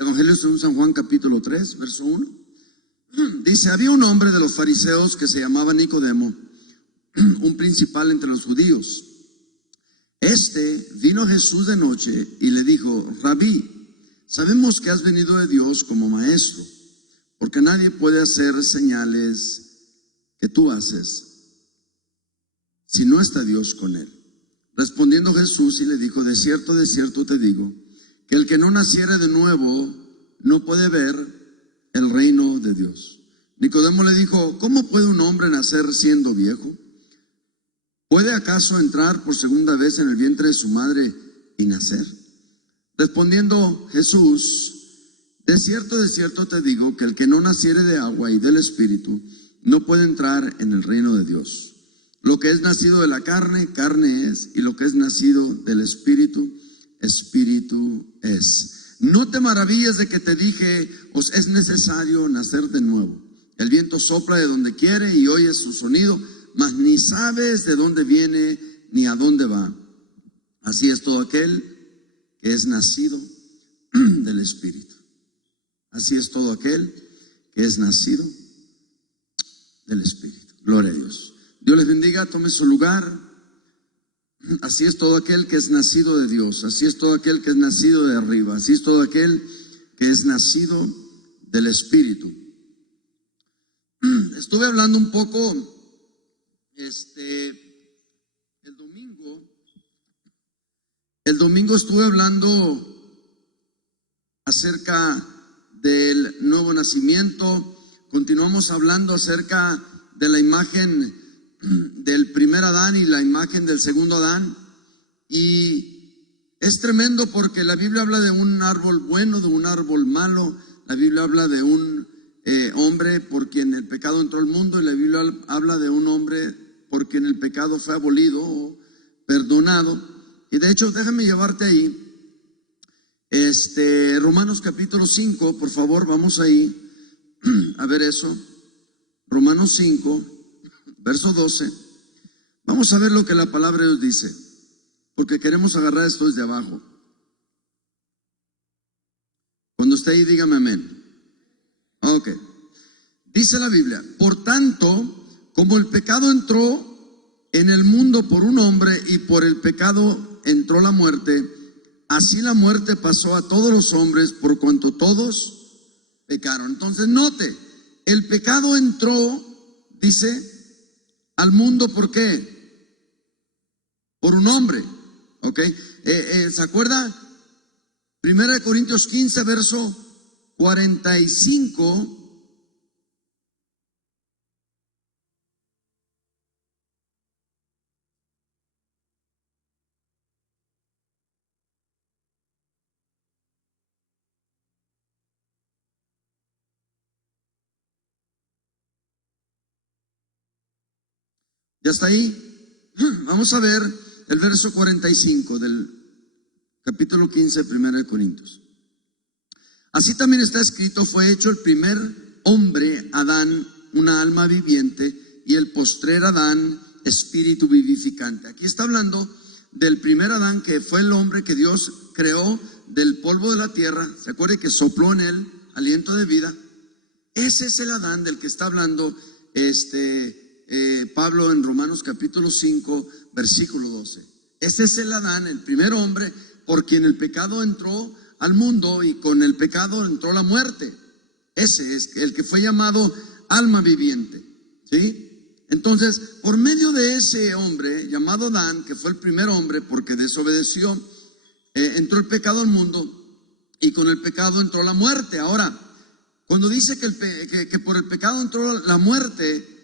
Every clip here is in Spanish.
Evangelio según San Juan, capítulo 3, verso 1. Dice: había un hombre de los fariseos que se llamaba Nicodemo, un principal entre los judíos. Este vino a Jesús de noche y le dijo: Rabí, sabemos que has venido de Dios como maestro, porque nadie puede hacer señales que tú haces si no está Dios con él. Respondiendo Jesús y le dijo: de cierto te digo, que el que no naciere de nuevo no puede ver el reino de Dios. Nicodemo le dijo: ¿cómo puede un hombre nacer siendo viejo? ¿Puede acaso entrar por segunda vez en el vientre de su madre y nacer? Respondiendo Jesús: de cierto te digo, que el que no naciere de agua y del Espíritu no puede entrar en el reino de Dios. Lo que es nacido de la carne, carne es, y lo que es nacido del Espíritu, Espíritu es. No te maravilles de que te dije: os es necesario nacer de nuevo. El viento sopla de donde quiere y oyes su sonido, mas ni sabes de dónde viene ni a dónde va. Así es todo aquel que es nacido del Espíritu. Así es todo aquel que es nacido del Espíritu. Gloria a Dios. Dios les bendiga, tome su lugar. Así es todo aquel que es nacido de Dios. Así es todo aquel que es nacido de arriba. Así es todo aquel que es nacido del Espíritu. Estuve hablando un poco el domingo estuve hablando acerca del nuevo nacimiento. Continuamos hablando acerca de la imagen del primer Adán y la imagen del segundo Adán. Y es tremendo porque la Biblia habla de un árbol bueno, de un árbol malo. La Biblia habla de un hombre por quien el pecado entró al mundo, y la Biblia habla de un hombre por quien el pecado fue abolido o perdonado. Y de hecho, déjame llevarte ahí. Romanos capítulo 5, por favor, vamos ahí a ver eso. Romanos 5, verso 12. Vamos a ver lo que la palabra de Dios dice, porque queremos agarrar esto desde abajo. Cuando esté ahí, dígame amén. Ok. Dice la Biblia: por tanto, como el pecado entró en el mundo por un hombre y por el pecado entró la muerte, así la muerte pasó a todos los hombres por cuanto todos pecaron. Entonces note, el pecado entró, dice, al mundo. ¿Por qué? Por un hombre. Ok. ¿Se acuerda? 1 Corintios 15, verso 45. ¿Ya está ahí? Vamos a ver el verso 45 del capítulo 15 de 1 Corintios. Así también está escrito: fue hecho el primer hombre, Adán, una alma viviente, y el postrer Adán, espíritu vivificante. Aquí está hablando del primer Adán, que fue el hombre que Dios creó del polvo de la tierra. ¿Se acuerda que sopló en él aliento de vida? Ese es el Adán del que está hablando Pablo en Romanos capítulo 5, versículo 12. Ese es el Adán, el primer hombre por quien el pecado entró al mundo, y con el pecado entró la muerte. Ese es el que fue llamado alma viviente, ¿sí? Entonces, por medio de ese hombre llamado Adán, que fue el primer hombre porque desobedeció, entró el pecado al mundo, y con el pecado entró la muerte. Ahora, cuando dice que por el pecado entró la muerte,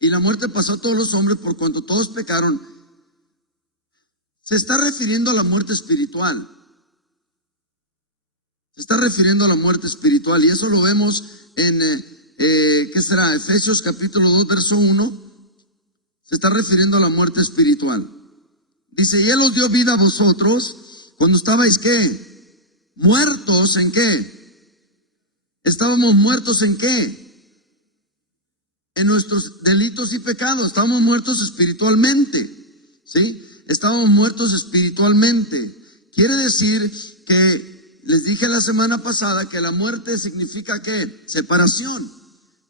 y la muerte pasó a todos los hombres por cuanto todos pecaron, se está refiriendo a la muerte espiritual. Se está refiriendo a la muerte espiritual, y eso lo vemos en, ¿qué será? Efesios capítulo 2, verso 1. Se está refiriendo a la muerte espiritual. Dice: y Él os dio vida a vosotros cuando estabais, ¿qué? Muertos, ¿en qué? Estábamos muertos, ¿en qué? En nuestros delitos y pecados. Estábamos muertos espiritualmente, ¿sí? Estábamos muertos espiritualmente. Quiere decir que les dije la semana pasada que la muerte significa ¿qué? Separación.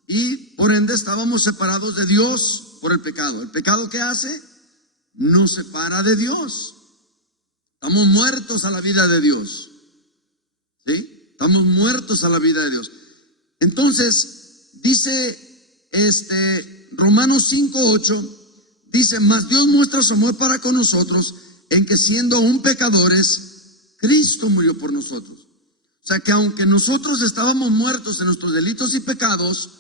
Y por ende estábamos separados de Dios por el pecado. ¿El pecado qué hace? Nos separa de Dios. Estamos muertos a la vida de Dios. ¿Sí? Estamos muertos a la vida de Dios. Entonces, dice Romanos 5:8, dice, mas Dios muestra su amor para con nosotros en que siendo aún pecadores, Cristo murió por nosotros. O sea que aunque nosotros estábamos muertos en nuestros delitos y pecados,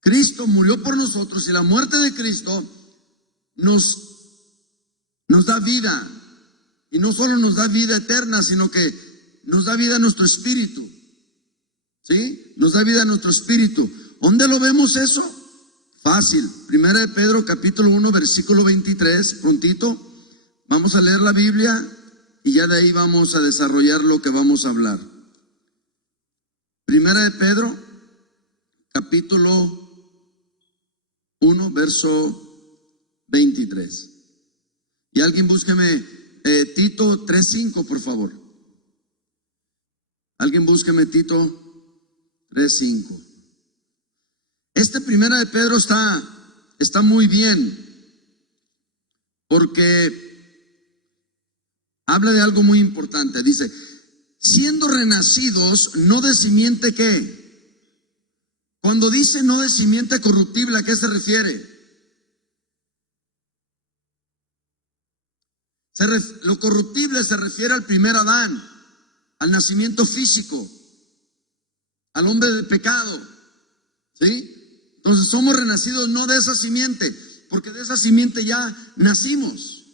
Cristo murió por nosotros, y la muerte de Cristo nos da vida. Y no solo nos da vida eterna, sino que nos da vida a nuestro espíritu. ¿Sí? Nos da vida a nuestro espíritu. ¿Dónde lo vemos eso? Fácil. Primera de Pedro capítulo 1 versículo 23. Prontito. Vamos a leer la Biblia y ya de ahí vamos a desarrollar lo que vamos a hablar. Primera de Pedro capítulo 1 verso 23. Y alguien búsqueme Tito 3:5, por favor. Alguien búsqueme Tito 3:5. Primera de Pedro está muy bien, porque habla de algo muy importante. Dice, siendo renacidos, no de simiente ¿qué? Cuando dice no de simiente corruptible, ¿a qué se refiere? Lo corruptible se refiere al primer Adán, al nacimiento físico, al hombre del pecado. ¿Sí? Entonces somos renacidos no de esa simiente, porque de esa simiente ya nacimos.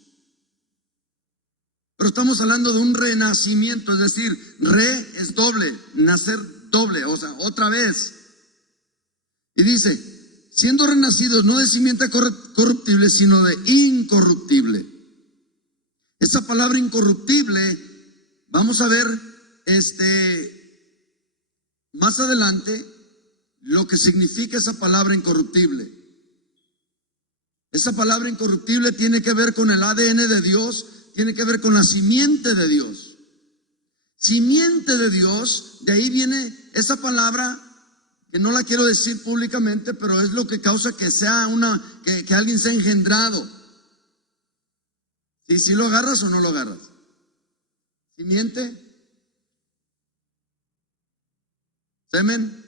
Pero estamos hablando de un renacimiento, es decir, es doble, nacer doble, o sea, otra vez. Y dice, siendo renacidos no de simiente corruptible, sino de incorruptible. Esa palabra incorruptible, vamos a ver más adelante lo que significa esa palabra incorruptible. Esa palabra incorruptible tiene que ver con el ADN de Dios, tiene que ver con la simiente de Dios. Simiente de Dios, de ahí viene esa palabra que no la quiero decir públicamente, pero es lo que causa que sea que alguien sea engendrado. ¿Y si lo agarras o no lo agarras? ¿Simiente? ¿Semen?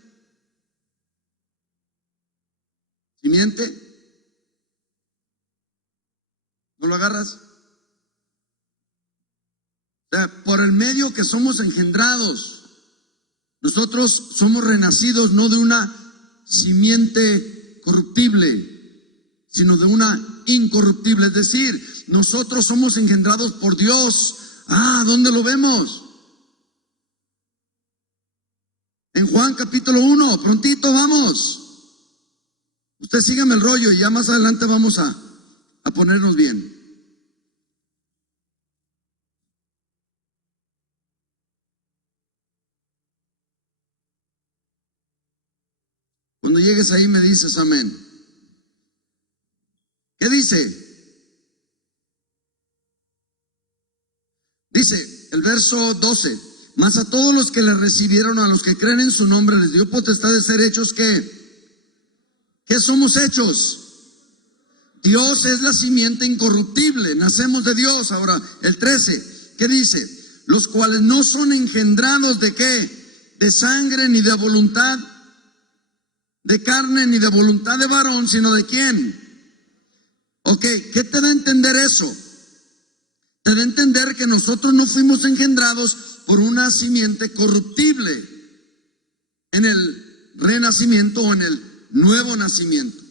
¿Simiente? ¿No lo agarras? O sea, por el medio que somos engendrados, nosotros somos renacidos no de una simiente corruptible, sino de una incorruptible. Es decir, nosotros somos engendrados por Dios. ¿Dónde lo vemos? En Juan capítulo 1, prontito vamos. Usted sígame el rollo y ya más adelante vamos a ponernos bien. Cuando llegues ahí me dices amén. ¿Qué dice? Dice el verso 12, mas a todos los que le recibieron, a los que creen en su nombre, les dio potestad de ser hechos ¿qué? ¿Qué somos hechos? Dios es la simiente incorruptible, nacemos de Dios. Ahora, el 13, ¿qué dice? Los cuales no son engendrados ¿de qué? De sangre, ni de voluntad de carne, ni de voluntad de varón, sino ¿de quién? Ok, ¿qué te da a entender eso? Te da a entender que nosotros no fuimos engendrados por una simiente corruptible en el renacimiento o en el nuevo nacimiento,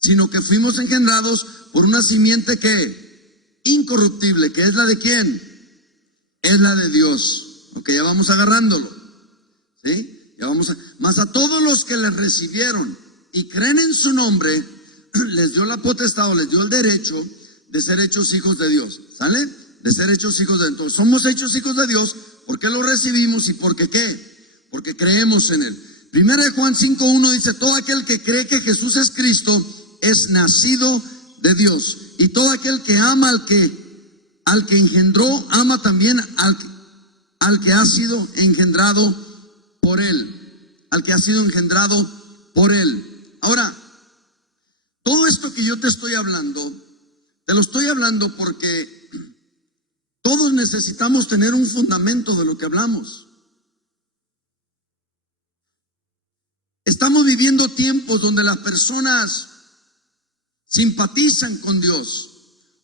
sino que fuimos engendrados por una simiente que incorruptible, que es la de quién, es la de Dios. Ok, ya vamos agarrándolo, ¿sí? Ya vamos más a todos los que les recibieron y creen en su nombre, les dio la potestad o les dio el derecho de ser hechos hijos de Dios. ¿Sale? De ser hechos hijos de Dios. Entonces, somos hechos hijos de Dios porque lo recibimos y porque ¿qué? Porque creemos en Él. Primera de Juan 5:1 dice, todo aquel que cree que Jesús es Cristo es nacido de Dios. Y todo aquel que ama al que al que engendró, ama también al que ha sido engendrado por él. Al que ha sido engendrado por él. Ahora, todo esto que yo te estoy hablando, te lo estoy hablando porque todos necesitamos tener un fundamento de lo que hablamos. Estamos viviendo tiempos donde las personas simpatizan con Dios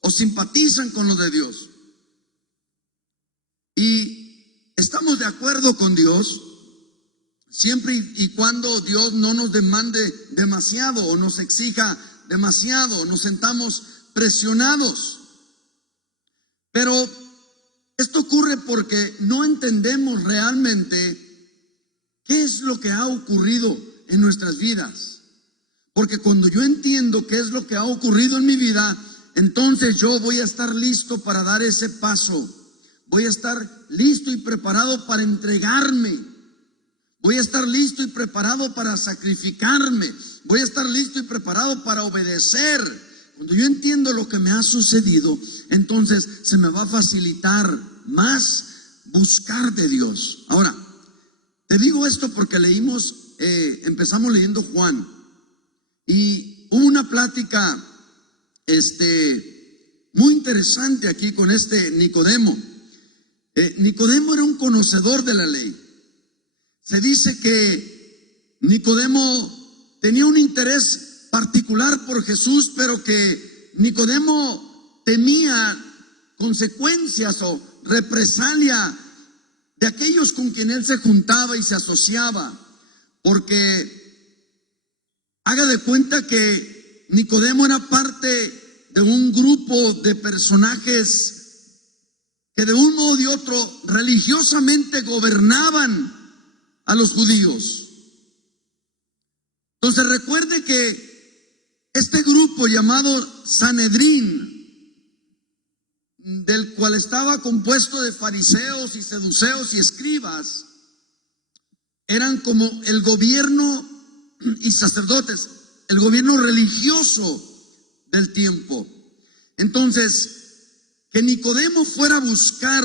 o simpatizan con lo de Dios. Y estamos de acuerdo con Dios siempre y cuando Dios no nos demande demasiado o nos exija demasiado, nos sentamos presionados. Pero esto ocurre porque no entendemos realmente qué es lo que ha ocurrido en nuestras vidas. Porque cuando yo entiendo qué es lo que ha ocurrido en mi vida, entonces yo voy a estar listo para dar ese paso. Voy a estar listo y preparado para entregarme. Voy a estar listo y preparado para sacrificarme. Voy a estar listo y preparado para obedecer. Cuando yo entiendo lo que me ha sucedido, entonces se me va a facilitar más buscar de Dios. Ahora, te digo esto porque empezamos leyendo Juan. Y hubo una plática muy interesante aquí con Nicodemo. Nicodemo era un conocedor de la ley. Se dice que Nicodemo tenía un interés particular por Jesús, pero que Nicodemo temía consecuencias o represalia de aquellos con quien él se juntaba y se asociaba, porque haga de cuenta que Nicodemo era parte de un grupo de personajes que de un modo y otro religiosamente gobernaban a los judíos. Entonces recuerde que este grupo llamado Sanedrín, del cual estaba compuesto de fariseos y seduceos y escribas, eran como el gobierno y sacerdotes, el gobierno religioso del tiempo. Entonces, que Nicodemo fuera a buscar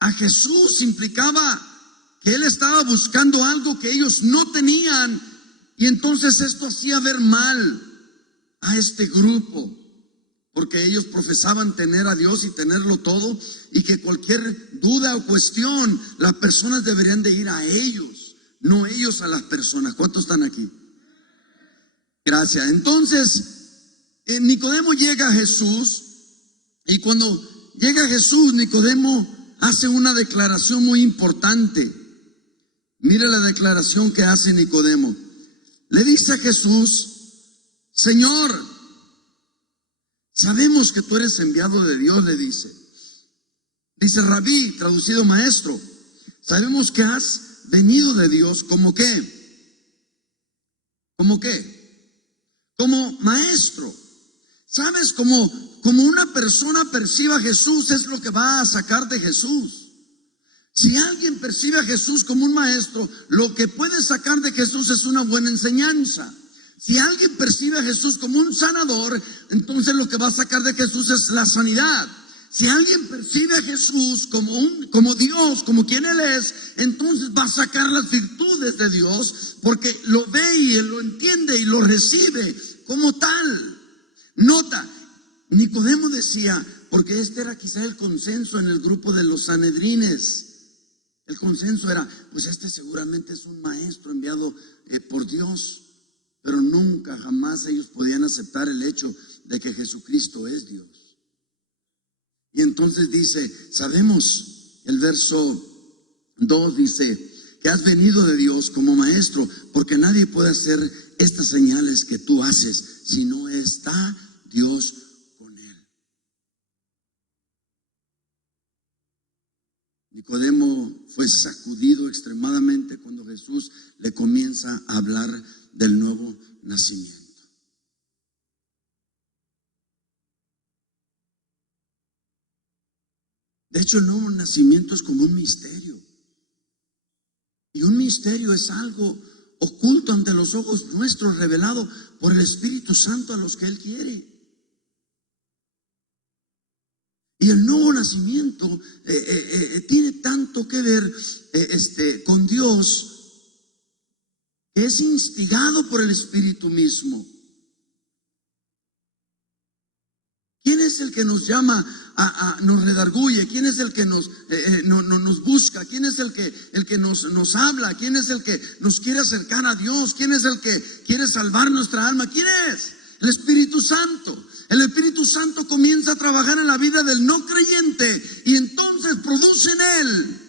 a Jesús implicaba que él estaba buscando algo que ellos no tenían, y entonces esto hacía ver mal a este grupo, porque ellos profesaban tener a Dios y tenerlo todo, y que cualquier duda o cuestión, las personas deberían de ir a ellos, no ellos a las personas. ¿Cuántos están aquí? Gracias. Entonces, Nicodemo llega a Jesús, y cuando llega a Jesús, Nicodemo hace una declaración muy importante. Mire la declaración que hace Nicodemo. Le dice a Jesús: Señor, sabemos que tú eres enviado de Dios, le dice. Dice Rabí, traducido maestro. Sabemos que has venido de Dios, ¿como qué? ¿Cómo qué? Como maestro. ¿Sabes? Como una persona perciba a Jesús es lo que va a sacar de Jesús. Si alguien percibe a Jesús como un maestro, lo que puede sacar de Jesús es una buena enseñanza. Si alguien percibe a Jesús como un sanador, entonces lo que va a sacar de Jesús es la sanidad. Si alguien percibe a Jesús como Dios, como quien Él es, entonces va a sacar las virtudes de Dios, porque lo ve y lo entiende y lo recibe como tal. Nota, Nicodemo decía, porque este era quizá el consenso en el grupo de los sanedrines. El consenso era, pues este seguramente es un maestro enviado por Dios. Pero nunca, jamás ellos podían aceptar el hecho de que Jesucristo es Dios. Y entonces dice, sabemos, el verso 2 dice, que has venido de Dios como maestro, porque nadie puede hacer estas señales que tú haces si no está Dios con él. Nicodemo fue sacudido extremadamente cuando Jesús le comienza a hablar del nuevo nacimiento. De hecho, el nuevo nacimiento es como un misterio. Y un misterio es algo oculto ante los ojos nuestros, revelado por el Espíritu Santo a los que Él quiere. Y el nuevo nacimiento tiene tanto que ver con Dios, que es instigado por el Espíritu mismo. ¿Quién es el que nos llama, nos redarguye? ¿Quién es el que nos busca? ¿Quién es el que nos habla? ¿Quién es el que nos quiere acercar a Dios? ¿Quién es el que quiere salvar nuestra alma? ¿Quién es? El Espíritu Santo. El Espíritu Santo comienza a trabajar en la vida del no creyente y entonces produce en él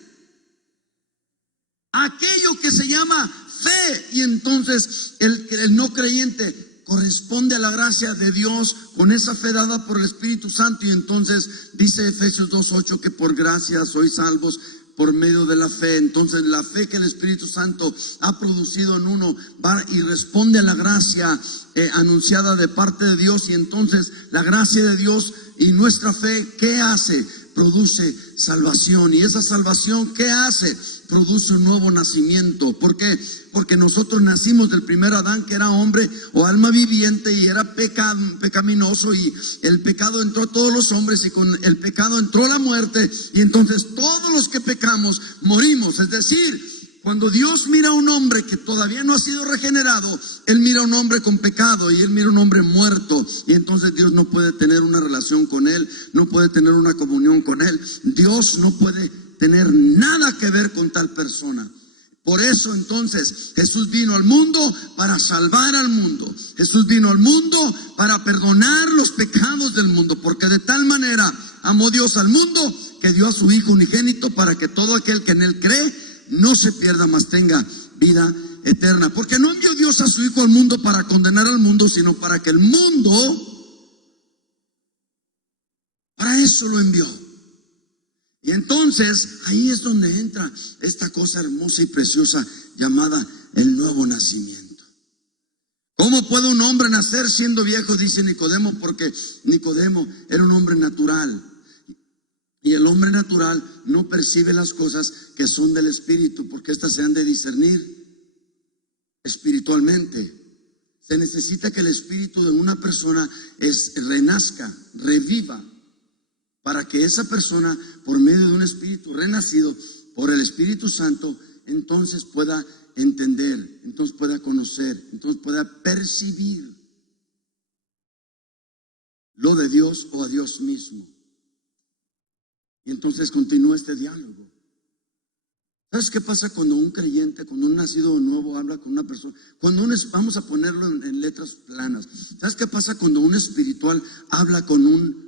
aquello que se llama fe, y entonces el no creyente corresponde a la gracia de Dios con esa fe dada por el Espíritu Santo, y entonces dice Efesios 2:8 que por gracia sois salvos por medio de la fe. Entonces la fe que el Espíritu Santo ha producido en uno va y responde a la gracia anunciada de parte de Dios, y entonces la gracia de Dios y nuestra fe, ¿qué hace? Produce salvación. Y esa salvación, ¿qué hace? Produce un nuevo nacimiento. ¿Por qué? Porque nosotros nacimos del primer Adán, que era hombre o alma viviente, y era pecaminoso, y el pecado entró a todos los hombres, y con el pecado entró la muerte, y entonces todos los que pecamos morimos. Es decir, cuando Dios mira a un hombre que todavía no ha sido regenerado, Él mira a un hombre con pecado, y Él mira a un hombre muerto, y entonces Dios no puede tener una relación con él, no puede tener una comunión con él. Dios no puede tener nada que ver con tal persona. Por eso entonces Jesús vino al mundo para salvar al mundo. Jesús vino al mundo para perdonar los pecados del mundo, porque de tal manera amó Dios al mundo que dio a su Hijo unigénito, para que todo aquel que en Él cree no se pierda, mas tenga vida eterna. Porque no envió Dios a su Hijo al mundo para condenar al mundo, sino para que el mundo, para eso lo envió. Y entonces ahí es donde entra esta cosa hermosa y preciosa llamada el nuevo nacimiento. ¿Cómo puede un hombre nacer siendo viejo? Dice Nicodemo, porque Nicodemo era un hombre natural. Y el hombre natural no percibe las cosas que son del Espíritu, porque éstas se han de discernir espiritualmente. Se necesita que el espíritu de una persona renazca, reviva, para que esa persona, por medio de un espíritu renacido por el Espíritu Santo, entonces pueda entender, entonces pueda conocer, entonces pueda percibir lo de Dios o a Dios mismo. Y entonces continúa este diálogo. ¿Sabes qué pasa cuando un creyente, cuando un nacido de nuevo habla con una persona? Vamos a ponerlo en letras planas. ¿Sabes qué pasa cuando un espiritual habla con un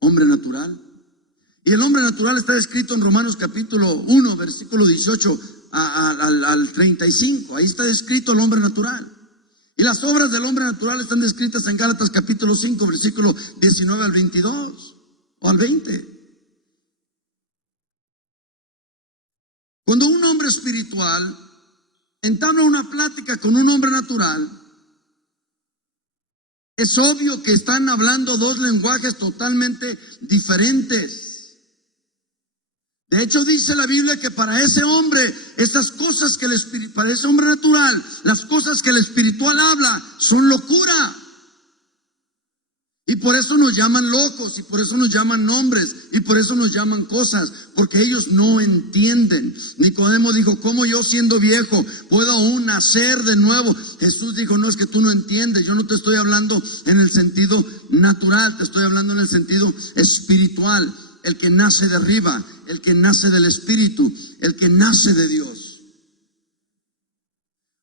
hombre natural? Y el hombre natural está descrito en Romanos capítulo 1, versículo 18 al 35. Ahí está descrito el hombre natural. Y las obras del hombre natural están descritas en Gálatas capítulo 5, versículo 19 al 22 o al 20. Cuando un hombre espiritual entabla una plática con un hombre natural, es obvio que están hablando dos lenguajes totalmente diferentes. De hecho, dice la Biblia que para ese hombre, para ese hombre natural, las cosas que el espiritual habla son locura. Y por eso nos llaman locos, y por eso nos llaman nombres, y por eso nos llaman cosas, porque ellos no entienden. Nicodemo dijo, ¿cómo yo siendo viejo puedo aún nacer de nuevo? Jesús dijo, no, es que tú no entiendes, yo no te estoy hablando en el sentido natural, te estoy hablando en el sentido espiritual. El que nace de arriba, el que nace del Espíritu, el que nace de Dios.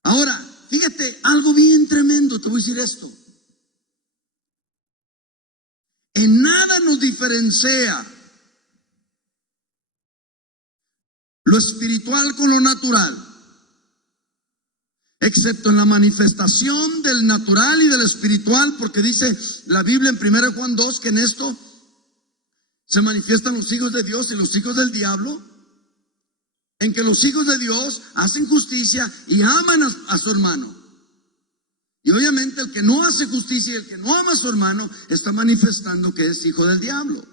Ahora, fíjate, algo bien tremendo, te voy a decir esto. En nada nos diferencia lo espiritual con lo natural, excepto en la manifestación del natural y del espiritual, porque dice la Biblia en 1 Juan 2 que en esto se manifiestan los hijos de Dios y los hijos del diablo, en que los hijos de Dios hacen justicia y aman a su hermano. Y obviamente el que no hace justicia y el que no ama a su hermano está manifestando que es hijo del diablo.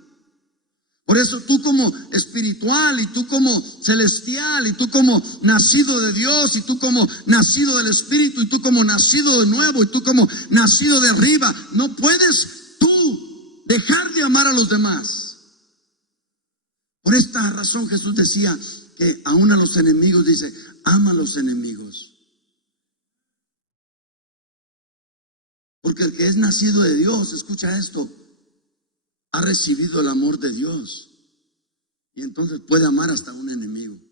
Por eso tú como espiritual, y tú como celestial, y tú como nacido de Dios, y tú como nacido del Espíritu, y tú como nacido de nuevo, y tú como nacido de arriba, no puedes tú dejar de amar a los demás. Por esta razón Jesús decía que aún a los enemigos, dice, ama a los enemigos. Porque el que es nacido de Dios, escucha esto, ha recibido el amor de Dios. Y entonces puede amar hasta un enemigo.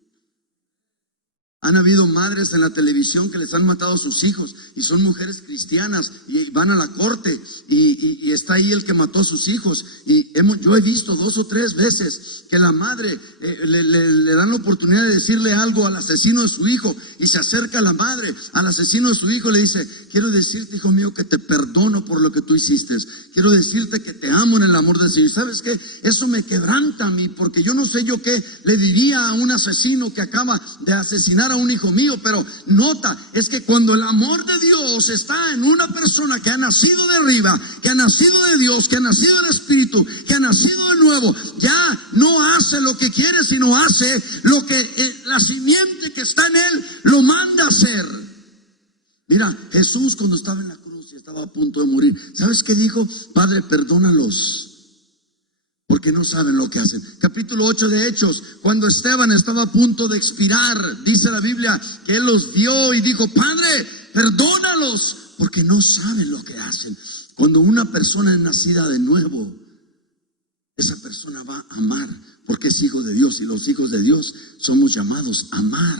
Han habido madres en la televisión que les han matado a sus hijos y son mujeres cristianas y van a la corte y está ahí el que mató a sus hijos. Y yo he visto 2 o 3 veces que la madre le dan la oportunidad de decirle algo al asesino de su hijo y se acerca a la madre, al asesino de su hijo, y le dice: quiero decirte, hijo mío, que te perdono por lo que tú hiciste. Quiero decirte que te amo en el amor del Señor. ¿Sabes qué? Eso me quebranta a mí, porque yo no sé yo qué le diría a un asesino que acaba de asesinar a un hijo mío, pero nota, es que cuando el amor de Dios está en una persona que ha nacido de arriba, que ha nacido de Dios, que ha nacido del Espíritu, que ha nacido de nuevo, ya no hace lo que quiere, sino hace lo que la simiente que está en él lo manda a hacer. Mira, Jesús cuando estaba en la cruz y estaba a punto de morir, ¿sabes qué dijo? Padre, perdónalos, porque no saben lo que hacen. Capítulo 8 de Hechos, cuando Esteban estaba a punto de expirar, dice la Biblia que él los vio y dijo: Padre, perdónalos, porque no saben lo que hacen. Cuando una persona es nacida de nuevo, esa persona va a amar, porque es hijo de Dios, y los hijos de Dios somos llamados a amar.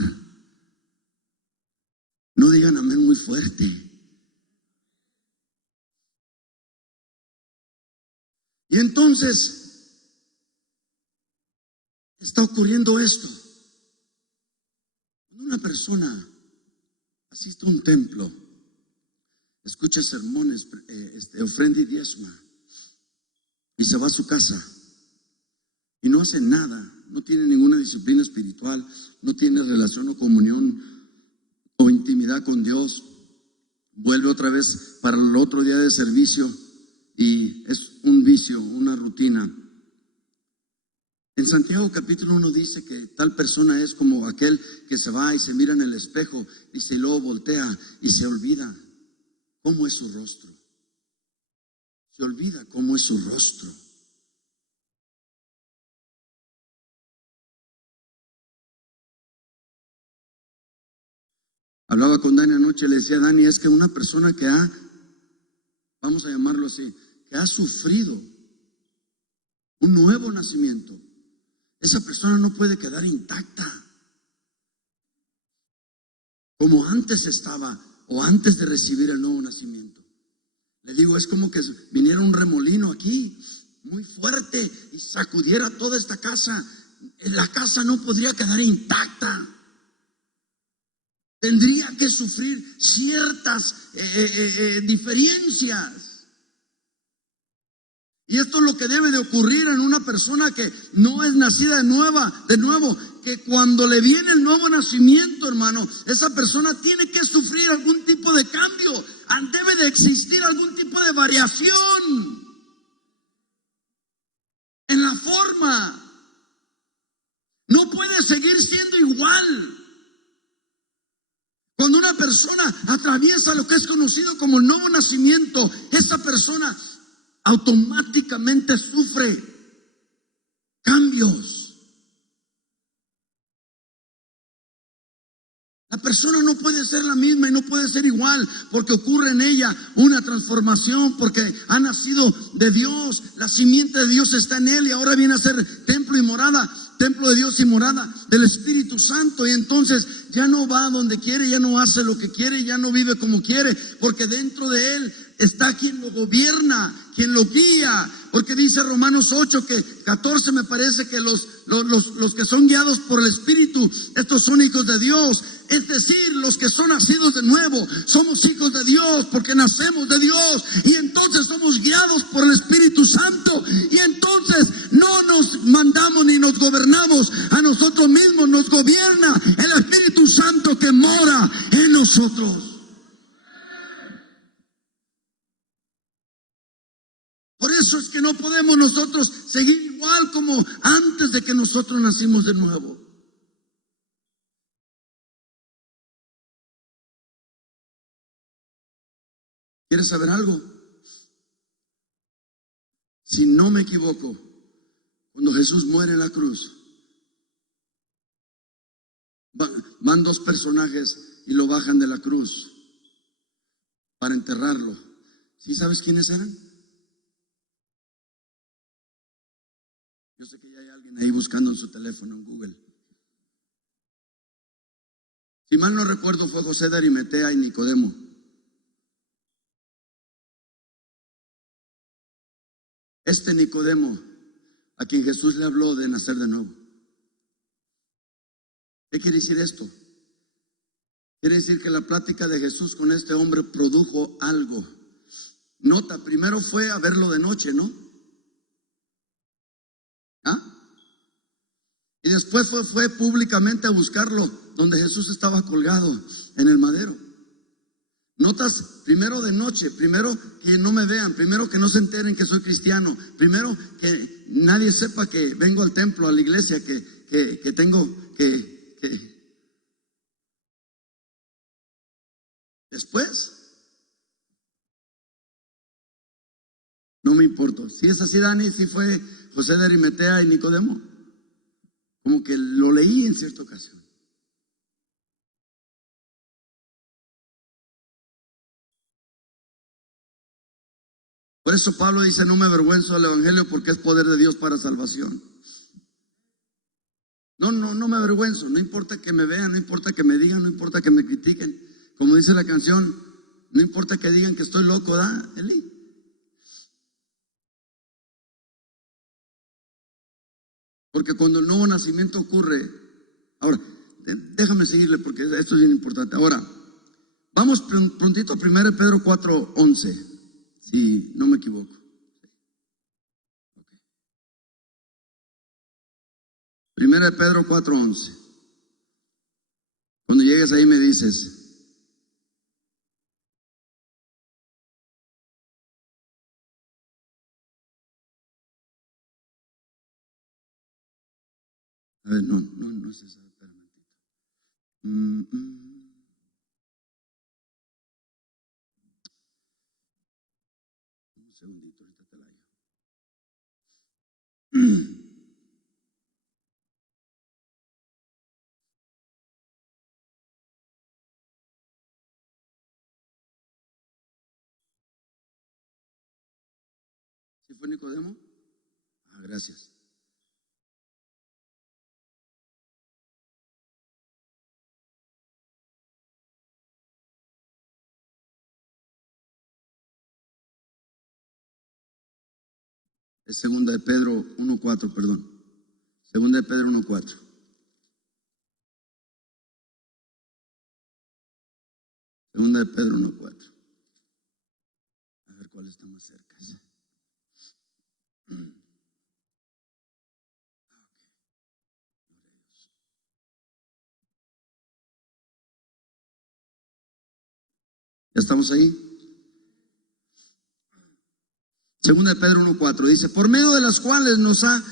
No digan amén muy fuerte. Y entonces está ocurriendo esto. Cuando una persona asiste a un templo, escucha sermones, ofrenda y diezma, y se va a su casa y no hace nada, no tiene ninguna disciplina espiritual, no tiene relación o comunión o intimidad con Dios, vuelve otra vez para el otro día de servicio y es un vicio, una rutina. En Santiago capítulo 1 dice que tal persona es como aquel que se va y se mira en el espejo, dice, y luego voltea y se olvida cómo es su rostro. Se olvida cómo es su rostro. Hablaba con Dani anoche, le decía: Dani, es que una persona que vamos a llamarlo así, que ha sufrido un nuevo nacimiento, esa persona no puede quedar intacta como antes estaba o antes de recibir el nuevo nacimiento. Le digo, es como que viniera un remolino aquí muy fuerte y sacudiera toda esta casa. La casa no podría quedar intacta. Tendría que sufrir ciertas diferencias. Y esto es lo que debe de ocurrir en una persona que no es nacida de nuevo, que cuando le viene el nuevo nacimiento, hermano, esa persona tiene que sufrir algún tipo de cambio, debe de existir algún tipo de variación en la forma. No puede seguir siendo igual. Cuando una persona atraviesa lo que es conocido como el nuevo nacimiento, esa persona automáticamente sufre cambios. La persona no puede ser la misma y no puede ser igual, porque ocurre en ella una transformación, porque ha nacido de Dios, la simiente de Dios está en él y ahora viene a ser templo y morada, templo de Dios y morada del Espíritu Santo, y entonces ya no va donde quiere, ya no hace lo que quiere, ya no vive como quiere, porque dentro de él está quien lo gobierna, quien lo guía, porque dice Romanos 8, que 14 me parece, que los que son guiados por el Espíritu, estos son hijos de Dios. Es decir, los que son nacidos de nuevo, somos hijos de Dios porque nacemos de Dios, y entonces somos guiados por el Espíritu Santo, y entonces no nos mandamos ni nos gobernamos a nosotros mismos, nos gobierna el Espíritu Santo que mora en nosotros. Por eso es que no podemos nosotros seguir igual como antes de que nosotros nacimos de nuevo. ¿Quieres saber algo? Si no me equivoco, cuando Jesús muere en la cruz, van dos personajes y lo bajan de la cruz para enterrarlo. ¿Sí sabes quiénes eran? Yo sé que ya hay alguien ahí buscando en su teléfono, en Google. Si mal no recuerdo, fue José de Arimatea y Nicodemo. Este Nicodemo, a quien Jesús le habló de nacer de nuevo. ¿Qué quiere decir esto? Quiere decir que la plática de Jesús con este hombre produjo algo. Nota, primero fue a verlo de noche, ¿no? ¿Ah? Y después fue públicamente a buscarlo, donde Jesús estaba colgado en el madero. Notas, primero de noche, primero que no me vean, primero que no se enteren que soy cristiano, primero que nadie sepa que vengo al templo, a la iglesia, que tengo que... Después, no me importa. Si es así, Dani, si fue José de Arimatea y Nicodemo, como que lo leí en cierta ocasión. Por eso Pablo dice, no me avergüenzo del evangelio porque es poder de Dios para salvación. No me avergüenzo, no importa que me vean, no importa que me digan, no importa que me critiquen. Como dice la canción, no importa que digan que estoy loco, ¿verdad, Eli? Porque cuando el nuevo nacimiento ocurre, ahora, déjame seguirle porque esto es bien importante. Ahora, vamos prontito a 1 Pedro 4:11, si no me equivoco. Okay. 1 Pedro 4:11. Cuando llegues ahí me dices. A ver, no es esa, espera un momentito. Un segundito, ahorita te la digo. ¿Sí fue Nicodemo? Ah, gracias. Es 2 de Pedro 1:4, perdón. 2 de Pedro 1:4. Segunda de Pedro 1:4. A ver cuál está más cerca. ¿Ya estamos ahí? Segunda de Pedro 1:4 dice, por medio de las cuales nos ha,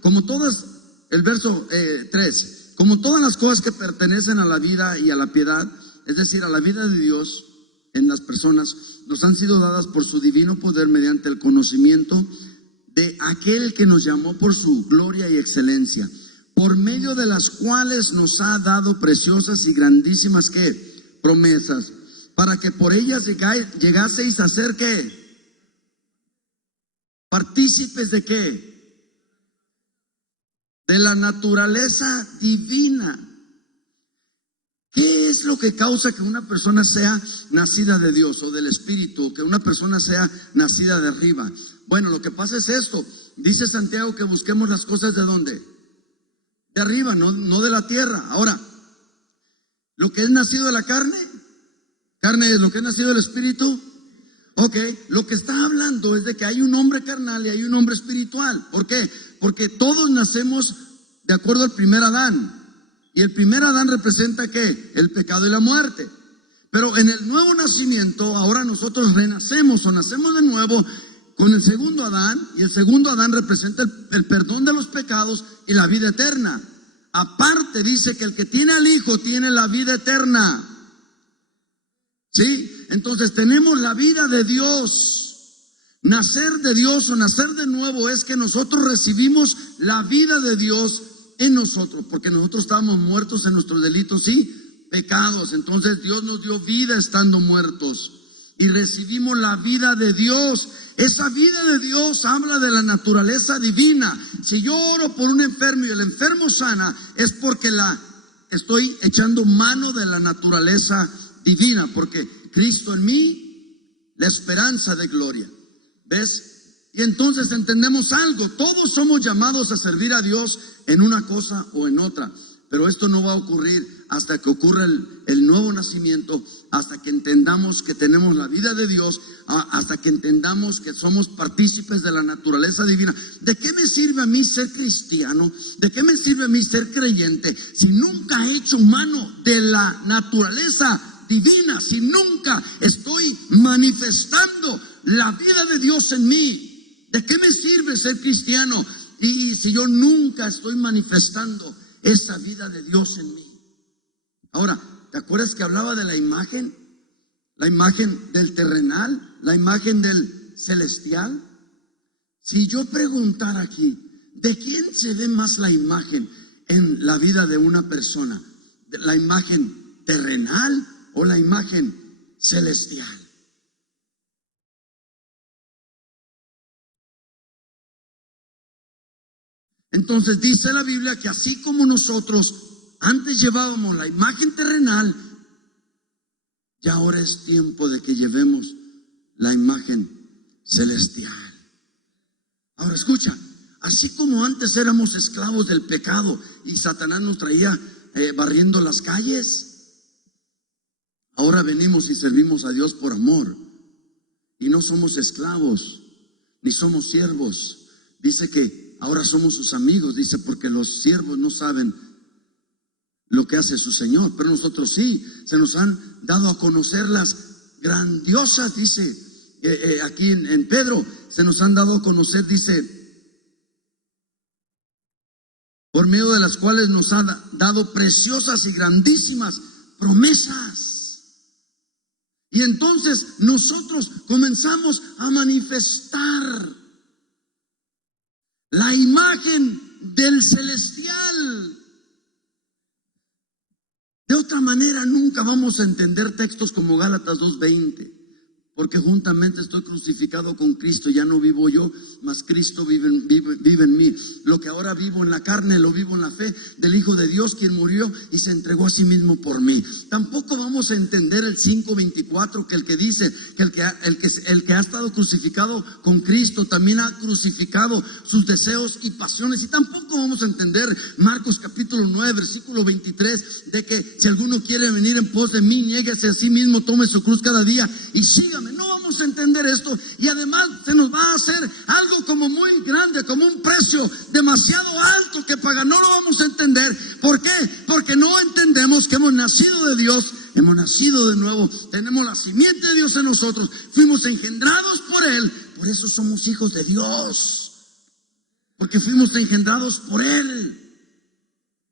como todas, el verso 3, como todas las cosas que pertenecen a la vida y a la piedad, es decir, a la vida de Dios en las personas, nos han sido dadas por su divino poder mediante el conocimiento de aquel que nos llamó por su gloria y excelencia, por medio de las cuales nos ha dado preciosas y grandísimas ¿qué? Promesas, para que por ellas llegaseis a ser ¿qué? ¿Partícipes de qué? De la naturaleza divina. ¿Qué es lo que causa que una persona sea nacida de Dios o del Espíritu, o que una persona sea nacida de arriba? Bueno, lo que pasa es esto. Dice Santiago que busquemos las cosas ¿de dónde? De arriba, no de la tierra. Ahora, lo que es nacido de la carne es lo que es nacido del Espíritu. Ok, lo que está hablando es de que hay un hombre carnal y hay un hombre espiritual. ¿Por qué? Porque todos nacemos de acuerdo al primer Adán. Y el primer Adán representa ¿qué? El pecado y la muerte. Pero en el nuevo nacimiento, ahora nosotros renacemos o nacemos de nuevo con el segundo Adán. Y el segundo Adán representa el perdón de los pecados y la vida eterna. Aparte dice que el que tiene al Hijo tiene la vida eterna. ¿Sí? Entonces tenemos la vida de Dios. Nacer de Dios o nacer de nuevo es que nosotros recibimos la vida de Dios en nosotros, porque nosotros estábamos muertos en nuestros delitos y pecados. Entonces Dios nos dio vida estando muertos y recibimos la vida de Dios. Esa vida de Dios habla de la naturaleza divina. Si yo oro por un enfermo y el enfermo sana, es porque estoy echando mano de la naturaleza divina, porque Cristo en mí, la esperanza de gloria. ¿Ves? Y entonces entendemos algo: todos somos llamados a servir a Dios en una cosa o en otra, pero esto no va a ocurrir hasta que ocurra el nuevo nacimiento, hasta que entendamos que tenemos la vida de Dios, hasta que entendamos que somos partícipes de la naturaleza divina. ¿De qué me sirve a mí ser cristiano? ¿De qué me sirve a mí ser creyente si nunca he hecho mano de la naturaleza divina? Si nunca estoy manifestando la vida de Dios en mí. ¿De qué me sirve ser cristiano y si yo nunca estoy manifestando esa vida de Dios en mí? Ahora, ¿te acuerdas que hablaba de la imagen? La imagen del terrenal, la imagen del celestial. Si yo preguntara aquí, ¿de quién se ve más la imagen en la vida de una persona? ¿La imagen terrenal o la imagen celestial? Entonces dice la Biblia que así como nosotros antes llevábamos la imagen terrenal, ya ahora es tiempo de que llevemos la imagen celestial. Ahora escucha, así como antes éramos esclavos del pecado y Satanás nos traía barriendo las calles, ahora venimos y servimos a Dios por amor y no somos esclavos ni somos siervos. Dice que ahora somos sus amigos, dice, porque los siervos no saben lo que hace su Señor, pero nosotros sí. Se nos han dado a conocer las grandiosas, dice aquí en Pedro, se nos han dado a conocer, dice, por medio de las cuales nos ha dado preciosas y grandísimas promesas. Y entonces nosotros comenzamos a manifestar la imagen del celestial. De otra manera nunca vamos a entender textos como Gálatas 2:20, porque juntamente estoy crucificado con Cristo, ya no vivo yo, mas Cristo vive en mí. Lo que ahora vivo en la carne, lo vivo en la fe del Hijo de Dios, quien murió y se entregó a sí mismo por mí. Tampoco vamos a entender el 5:24, que el que dice que el que ha estado crucificado con Cristo también ha crucificado sus deseos y pasiones. Y tampoco vamos a entender Marcos capítulo 9, versículo 23, de que si alguno quiere venir en pos de mí, niéguese a sí mismo, tome su cruz cada día y sígame. No vamos a entender esto, y además se nos va a hacer algo como muy grande, como un precio demasiado alto que pagar. No lo vamos a entender. ¿Por qué? Porque no entendemos que hemos nacido de Dios, hemos nacido de nuevo, tenemos la simiente de Dios en nosotros, fuimos engendrados por Él, por eso somos hijos de Dios, porque fuimos engendrados por Él.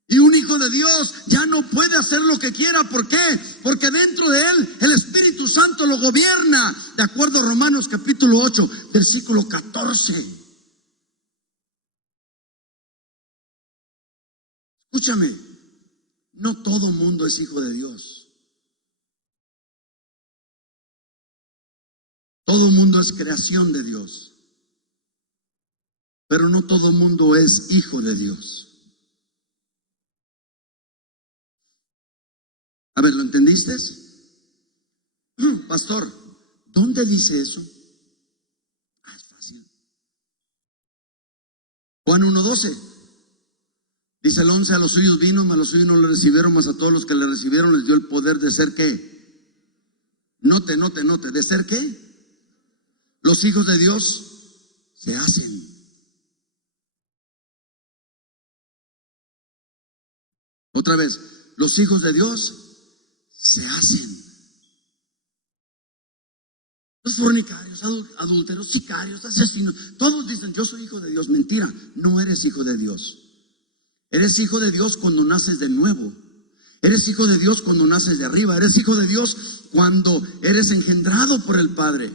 Y un hijo de Dios ya no puede hacer lo que quiera. ¿Por qué? Porque dentro de él el Espíritu Santo lo gobierna, de acuerdo a Romanos capítulo 8, versículo 14. Escúchame, no todo mundo es hijo de Dios. Todo mundo es creación de Dios, pero no todo mundo es hijo de Dios. A ver, ¿lo entendiste? Pastor, ¿dónde dice eso? Es fácil. Juan 1:12. Dice el 11, a los suyos vino, mas los suyos no le recibieron, mas a todos los que le recibieron les dio el poder de ser ¿qué? Note, ¿de ser qué? Los hijos de Dios se hacen. Otra vez, los hijos de Dios se hacen. Los fornicarios, adúlteros, sicarios, asesinos, todos dicen yo soy hijo de Dios. Mentira, no eres hijo de Dios. Eres hijo de Dios cuando naces de nuevo. Eres hijo de Dios cuando naces de arriba. Eres hijo de Dios cuando eres engendrado por el Padre.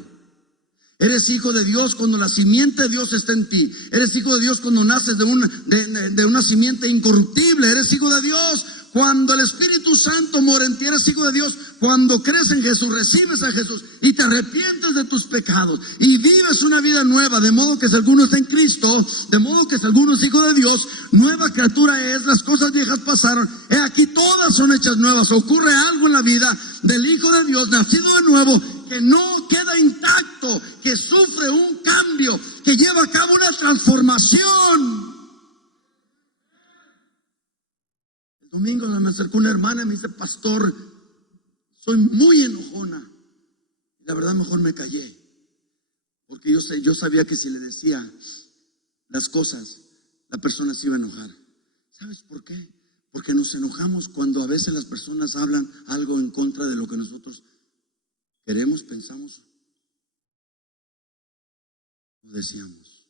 Eres hijo de Dios cuando la simiente de Dios está en ti. Eres hijo de Dios cuando naces de una simiente incorruptible. Eres hijo de Dios cuando el Espíritu Santo mora en ti. Eres hijo de Dios cuando crees en Jesús, recibes a Jesús y te arrepientes de tus pecados y vives una vida nueva. De modo que si alguno está en Cristo, de modo que si alguno es hijo de Dios, nueva criatura es. Las cosas viejas pasaron, he aquí todas son hechas nuevas. Ocurre algo en la vida del hijo de Dios, nacido de nuevo, que no queda intacto, que sufre un cambio, que lleva a cabo una transformación. El domingo me acercó una hermana y me dice: pastor, soy muy enojona. Y la verdad mejor me callé, porque yo sabía que si le decía las cosas, la persona se iba a enojar. ¿Sabes por qué? Porque nos enojamos cuando a veces las personas hablan algo en contra de lo que nosotros queremos, pensamos o deseamos.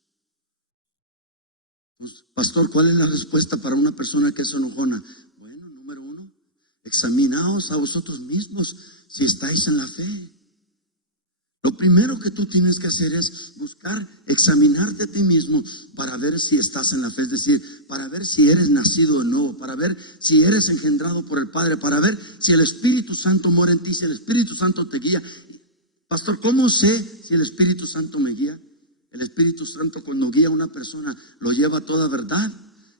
Entonces, pastor, ¿cuál es la respuesta para una persona que es enojona? Bueno, número uno, examinaos a vosotros mismos si estáis en la fe. Lo primero que tú tienes que hacer es buscar, examinarte a ti mismo para ver si estás en la fe, es decir, para ver si eres nacido de nuevo, para ver si eres engendrado por el Padre, para ver si el Espíritu Santo mora en ti, si el Espíritu Santo te guía. Pastor, ¿cómo sé si el Espíritu Santo me guía? El Espíritu Santo, cuando guía a una persona, lo lleva a toda verdad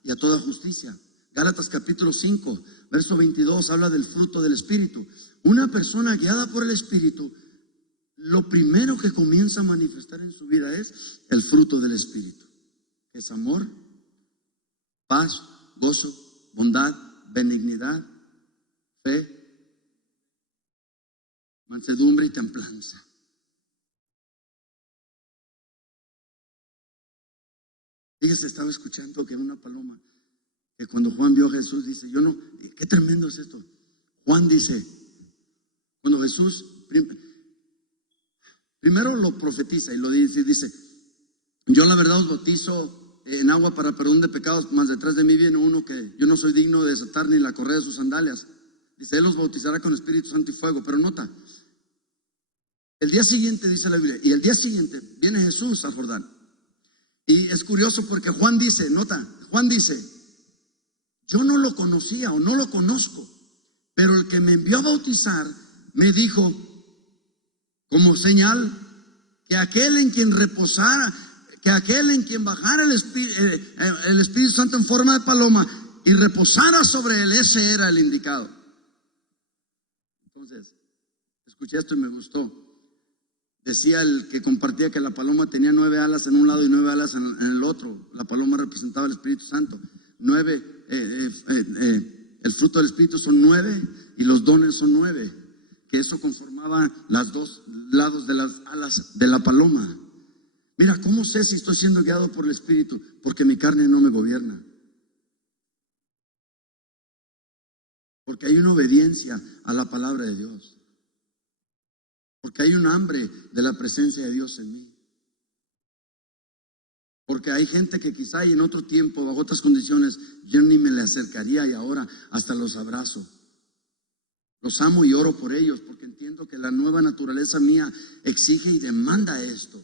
y a toda justicia. Gálatas capítulo 5, verso 22, habla del fruto del Espíritu. Una persona guiada por el Espíritu, lo primero que comienza a manifestar en su vida es el fruto del Espíritu, que es amor, paz, gozo, bondad, benignidad, fe, mansedumbre y templanza. Fíjese, estaba escuchando que una paloma, que cuando Juan vio a Jesús, dice, qué tremendo es esto. Juan dice, cuando Jesús primero lo profetiza y lo dice, yo la verdad os bautizo en agua para perdón de pecados, mas detrás de mí viene uno que yo no soy digno de desatar ni la correa de sus sandalias. Dice, él los bautizará con Espíritu Santo y fuego. Pero nota, el día siguiente, dice la Biblia, y el día siguiente viene Jesús al Jordán. Y es curioso porque Juan dice, yo no lo conocía o no lo conozco, pero el que me envió a bautizar me dijo, como señal, que aquel en quien reposara, que aquel en quien bajara el Espíritu Santo en forma de paloma y reposara sobre él, ese era el indicado. Entonces, escuché esto y me gustó. Decía el que compartía que la paloma tenía 9 alas en un lado y 9 alas en el otro. La paloma representaba el Espíritu Santo. El fruto del Espíritu son 9 y los dones son 9. Que eso conformaba los dos lados de las alas de la paloma. Mira, ¿cómo sé si estoy siendo guiado por el Espíritu? Porque mi carne no me gobierna. Porque hay una obediencia a la palabra de Dios. Porque hay un hambre de la presencia de Dios en mí. Porque hay gente que quizá y en otro tiempo, bajo otras condiciones, yo ni me le acercaría y ahora hasta los abrazo. Los amo y oro por ellos porque entiendo que la nueva naturaleza mía exige y demanda esto.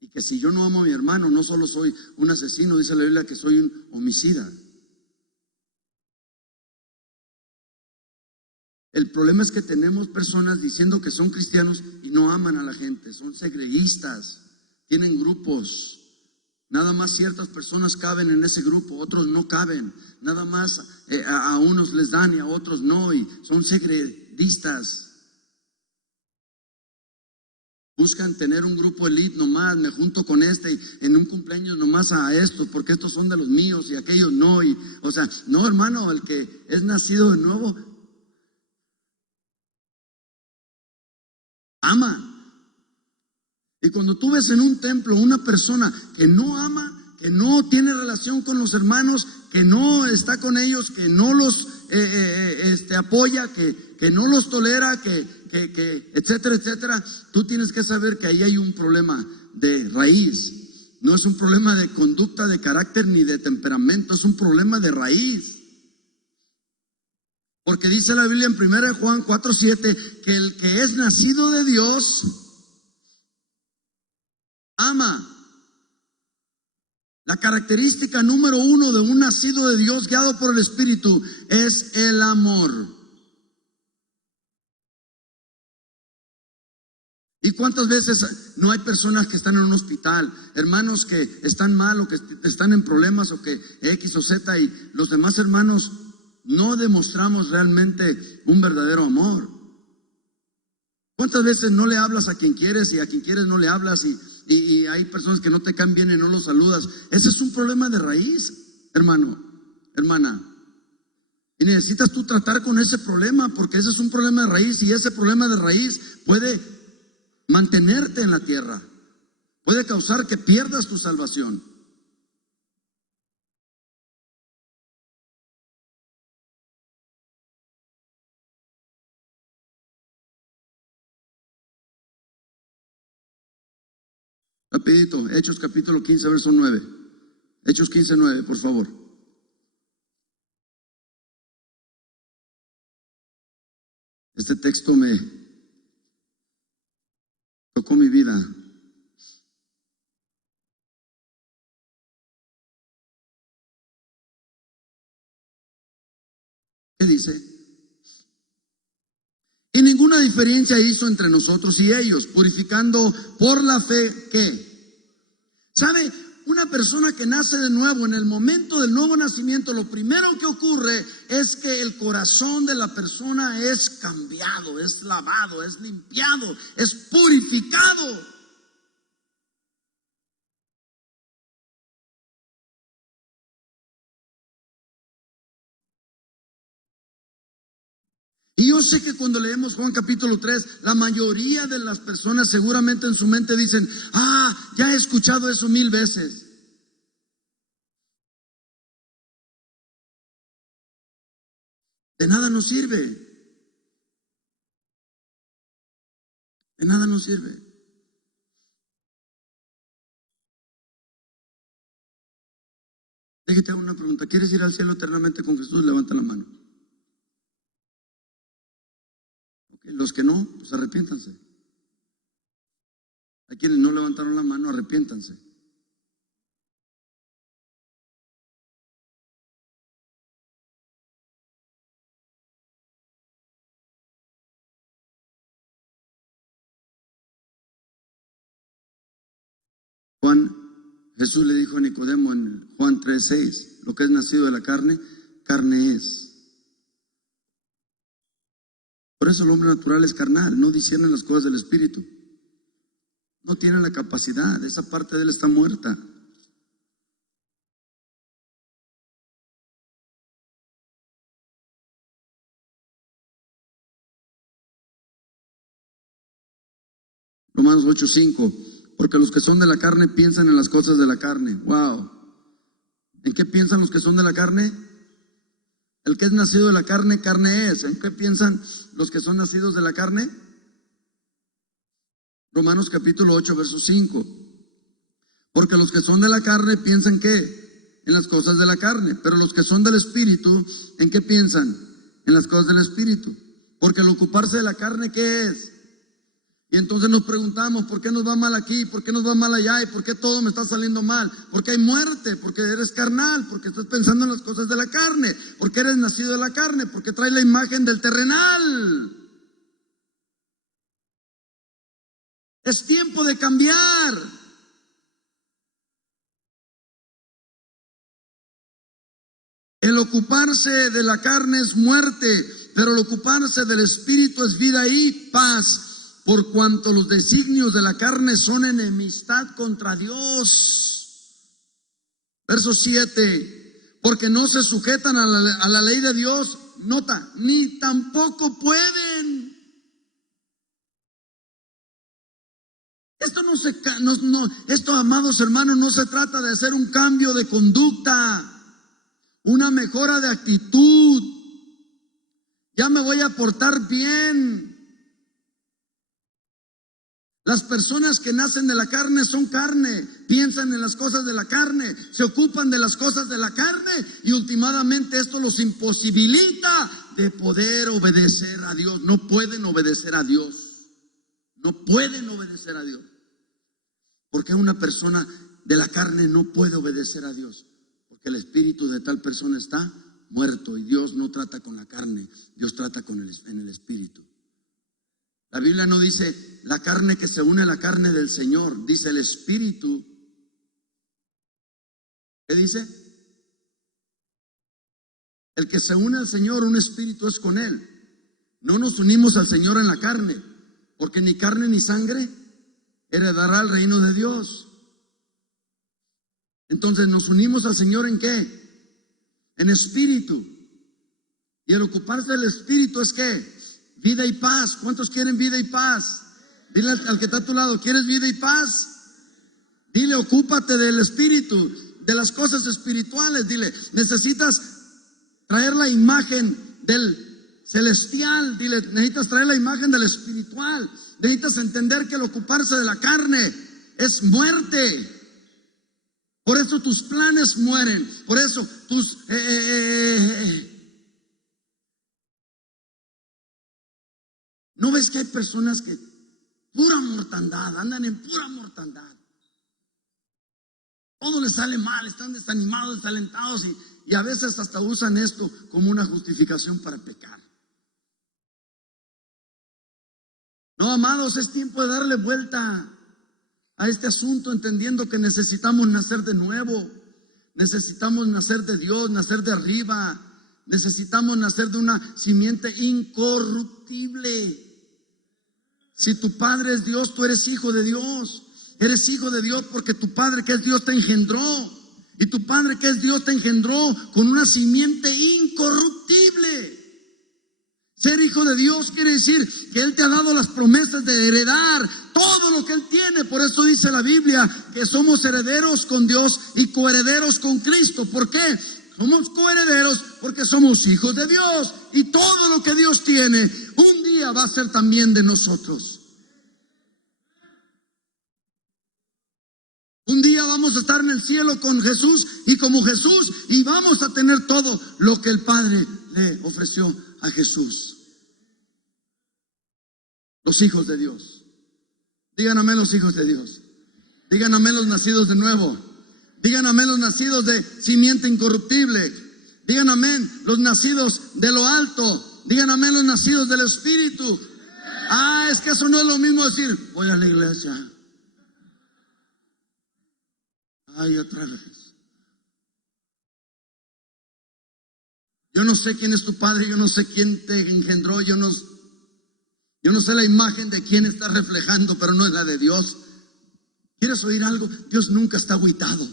Y que si yo no amo a mi hermano, no solo soy un asesino, dice la Biblia que soy un homicida. El problema es que tenemos personas diciendo que son cristianos y no aman a la gente, son segreguistas, tienen grupos. Nada más ciertas personas caben en ese grupo, otros no caben. Nada más a unos les dan y a otros no, y son segreguistas. Buscan tener un grupo elite nomás, me junto con este y en un cumpleaños nomás a estos, porque estos son de los míos y aquellos no. No, hermano, el que es nacido de nuevo ama. Y cuando tú ves en un templo una persona que no ama, que no tiene relación con los hermanos, que no está con ellos, que no los apoya, que no los tolera, que etcétera, etcétera, tú tienes que saber que ahí hay un problema de raíz. No es un problema de conducta, de carácter ni de temperamento, es un problema de raíz. Porque dice la Biblia en 1 Juan 4:7 que el que es nacido de Dios La característica número uno de un nacido de Dios guiado por el Espíritu es el amor. ¿Y cuántas veces no hay personas que están en un hospital, hermanos que están mal o que están en problemas o que X o Z, y los demás hermanos no demostramos realmente un verdadero amor? ¿Cuántas veces no le hablas a quien quieres y a quien quieres no le hablas y hay personas que no te caen bien y no los saludas? Ese es un problema de raíz, hermano, hermana. Y necesitas tú tratar con ese problema, porque ese es un problema de raíz, y ese problema de raíz puede mantenerte en la tierra, puede causar que pierdas tu salvación. Rapidito, Hechos capítulo 15, verso 9. Hechos 15, 9, por favor. Este texto me tocó mi vida. ¿Qué dice? Y ninguna diferencia hizo entre nosotros y ellos, purificando por la fe, ¿qué? ¿Sabe? Una persona que nace de nuevo, en el momento del nuevo nacimiento, lo primero que ocurre es que el corazón de la persona es cambiado, es lavado, es limpiado, es purificado. Y yo sé que cuando leemos Juan capítulo 3, la mayoría de las personas seguramente en su mente dicen: ya he escuchado eso 1000 veces. De nada nos sirve. De nada nos sirve. Déjate una pregunta: ¿quieres ir al cielo eternamente con Jesús? Levanta la mano. Los que no, pues arrepiéntanse. Hay quienes no levantaron la mano, arrepiéntanse. Jesús le dijo a Nicodemo en Juan 3:6, lo que es nacido de la carne, carne es. Por eso el hombre natural es carnal, no discierne las cosas del Espíritu. No tiene la capacidad, esa parte de él está muerta. Romanos 8:5, porque los que son de la carne piensan en las cosas de la carne. Wow. ¿En qué piensan los que son de la carne? El que es nacido de la carne, carne es. ¿En qué piensan los que son nacidos de la carne? Romanos capítulo 8, verso 5. Porque los que son de la carne piensan ¿qué? En las cosas de la carne. Pero los que son del Espíritu, ¿en qué piensan? En las cosas del Espíritu. Porque el ocuparse de la carne, ¿qué es? Y entonces nos preguntamos: ¿por qué nos va mal aquí? ¿Por qué nos va mal allá? ¿Y por qué todo me está saliendo mal? Porque hay muerte, porque eres carnal, porque estás pensando en las cosas de la carne, porque eres nacido de la carne, porque traes la imagen del terrenal. Es tiempo de cambiar. El ocuparse de la carne es muerte, pero el ocuparse del Espíritu es vida y paz. Por cuanto los designios de la carne son enemistad contra Dios. Verso 7. Porque no se sujetan a la ley de Dios. Nota, ni tampoco pueden. Esto, amados hermanos, no se trata de hacer un cambio de conducta, una mejora de actitud. Ya me voy a portar bien. Las personas que nacen de la carne son carne, piensan en las cosas de la carne, se ocupan de las cosas de la carne, y últimamente esto los imposibilita de poder obedecer a Dios. No pueden obedecer a Dios. No pueden obedecer a Dios. Porque una persona de la carne no puede obedecer a Dios, porque el espíritu de tal persona está muerto y Dios no trata con la carne, Dios trata en el espíritu. La Biblia no dice la carne que se une a la carne del Señor, dice el espíritu. ¿Qué dice? El que se une al Señor, un espíritu es con Él. No nos unimos al Señor en la carne, porque ni carne ni sangre heredará el reino de Dios. Entonces nos unimos al Señor ¿en qué? En espíritu. Y el ocuparse del espíritu es ¿qué? Vida y paz. ¿Cuántos quieren vida y paz? Dile al que está a tu lado, ¿quieres vida y paz? Dile, ocúpate del espíritu, de las cosas espirituales. Dile, necesitas traer la imagen del celestial. Dile, necesitas traer la imagen del espiritual. Necesitas entender que el ocuparse de la carne es muerte. Por eso tus planes mueren. Por eso tus ¿no ves que hay personas que pura mortandad, andan en pura mortandad? Todo les sale mal, están desanimados, desalentados y a veces hasta usan esto como una justificación para pecar. No, amados, es tiempo de darle vuelta a este asunto, entendiendo que necesitamos nacer de nuevo, necesitamos nacer de Dios, nacer de arriba, necesitamos nacer de una simiente incorruptible. Si tu padre es Dios, tú eres hijo de Dios. Eres hijo de Dios porque tu padre que es Dios te engendró. Y tu padre que es Dios te engendró con una simiente incorruptible. Ser hijo de Dios quiere decir que Él te ha dado las promesas de heredar todo lo que Él tiene. Por eso dice la Biblia que somos herederos con Dios y coherederos con Cristo. ¿Por qué? Somos coherederos porque somos hijos de Dios. Y todo lo que Dios tiene un día va a ser también de nosotros. Un día vamos a estar en el cielo con Jesús y como Jesús, y vamos a tener todo lo que el Padre le ofreció a Jesús. Los hijos de Dios. Digan amén los hijos de Dios. Digan amén los nacidos de nuevo. Digan amén los nacidos de simiente incorruptible. Digan amén los nacidos de lo alto. Digan amén los nacidos del Espíritu. Ah, es que eso no es lo mismo decir, voy a la iglesia. Ay, otra vez. Yo no sé quién es tu padre, yo no sé quién te engendró, yo no sé la imagen de quién está reflejando, pero no es la de Dios. ¿Quieres oír algo? Dios nunca está agüitado.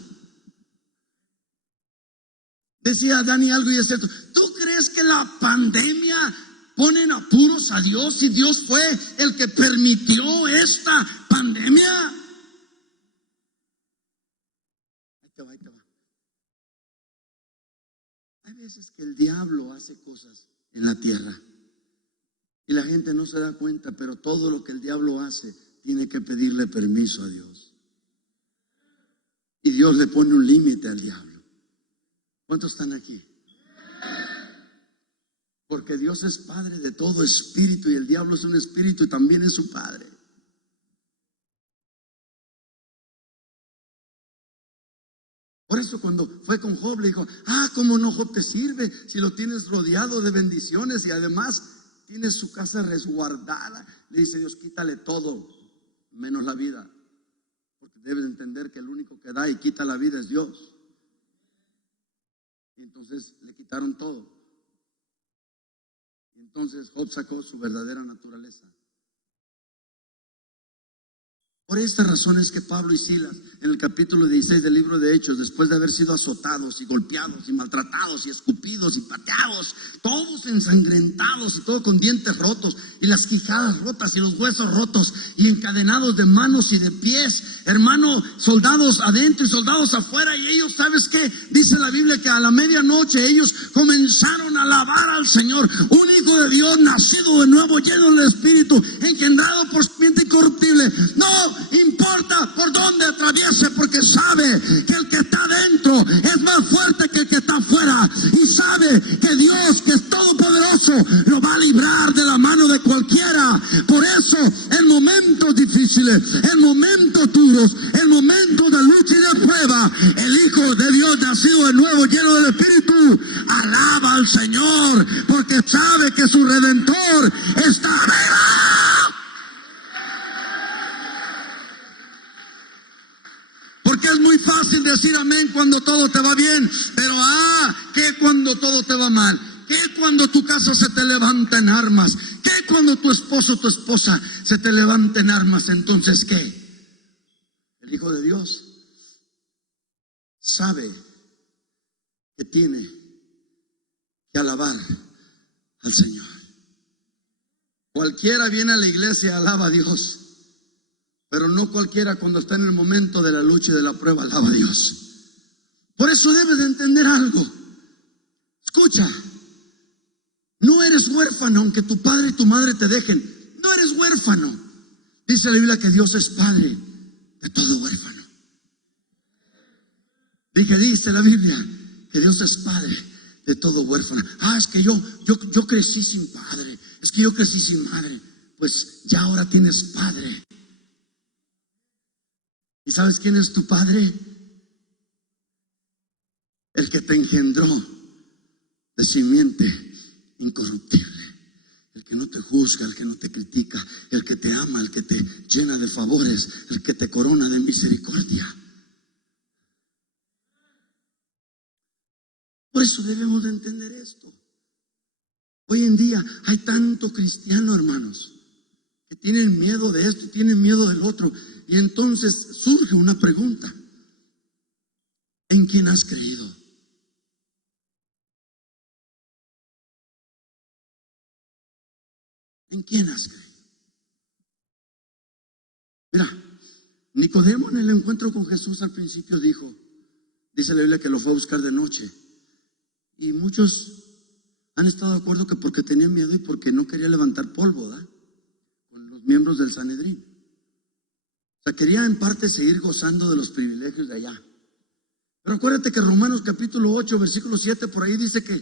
Decía Dani algo y es cierto. ¿Tú crees que la pandemia pone en apuros a Dios si Dios fue el que permitió esta pandemia? Ahí te va. Hay veces que el diablo hace cosas en la tierra y la gente no se da cuenta, pero todo lo que el diablo hace tiene que pedirle permiso a Dios. Y Dios le pone un límite al diablo. ¿Cuántos están aquí? Porque Dios es padre de todo espíritu y el diablo es un espíritu y también es su padre. Por eso cuando fue con Job le dijo, ¿cómo no, Job, te sirve si lo tienes rodeado de bendiciones y además tienes su casa resguardada? Le dice Dios, quítale todo, menos la vida, porque debes entender que el único que da y quita la vida es Dios. Y entonces le quitaron todo. Y entonces Job sacó su verdadera naturaleza. Por esta razón es que Pablo y Silas, en el capítulo 16 del libro de Hechos, después de haber sido azotados y golpeados y maltratados y escupidos y pateados, todos ensangrentados y todo con dientes rotos y las quijadas rotas y los huesos rotos y encadenados de manos y de pies, hermano, soldados adentro y soldados afuera, y ellos, ¿sabes qué? Dice la Biblia que a la medianoche ellos comenzaron a alabar al Señor, un hijo de Dios nacido de nuevo, lleno del Espíritu, engendrado por simiente incorruptible. No importa por dónde atraviese, porque sabe que el que está dentro es más fuerte que el que está afuera, y sabe que Dios, que es todopoderoso, lo va a librar de la mano de cualquiera. Por eso, en momentos difíciles, en momentos duros, en momentos de lucha y de prueba, el Hijo de Dios nacido de nuevo, lleno del Espíritu, alaba al Señor, porque sabe que su Redentor está arriba. Porque es muy fácil decir amén cuando todo te va bien, pero ¿qué cuando todo te va mal? ¿Qué cuando tu casa se te levanta en armas? ¿Qué cuando tu esposo o tu esposa se te levanta en armas? Entonces, ¿qué? El Hijo de Dios sabe que tiene que alabar al Señor. Cualquiera viene a la iglesia y alaba a Dios, pero no cualquiera cuando está en el momento de la lucha y de la prueba alaba a Dios. Por eso debes de entender algo. Escucha, no eres huérfano aunque tu padre y tu madre te dejen. No eres huérfano. Dice la Biblia que Dios es padre de todo huérfano. Dice la Biblia que Dios es padre de todo huérfano. Es que yo crecí sin padre. Es que yo crecí sin madre. Pues ya ahora tienes padre. ¿Y sabes quién es tu padre? El que te engendró de simiente incorruptible. El que no te juzga, el que no te critica, el que te ama, el que te llena de favores, el que te corona de misericordia. Por eso debemos de entender esto. Hoy en día hay tanto cristiano, hermanos, que tienen miedo de esto, tienen miedo del otro. Y entonces surge una pregunta: ¿en quién has creído? ¿En quién has creído? Mira, Nicodemo en el encuentro con Jesús al principio dice la Biblia que lo fue a buscar de noche. Y muchos han estado de acuerdo que porque tenía miedo y porque no quería levantar polvo, ¿verdad? Con los miembros del Sanedrín. O sea, quería en parte seguir gozando de los privilegios de allá. Pero acuérdate que Romanos capítulo 8, versículo 7, por ahí dice que,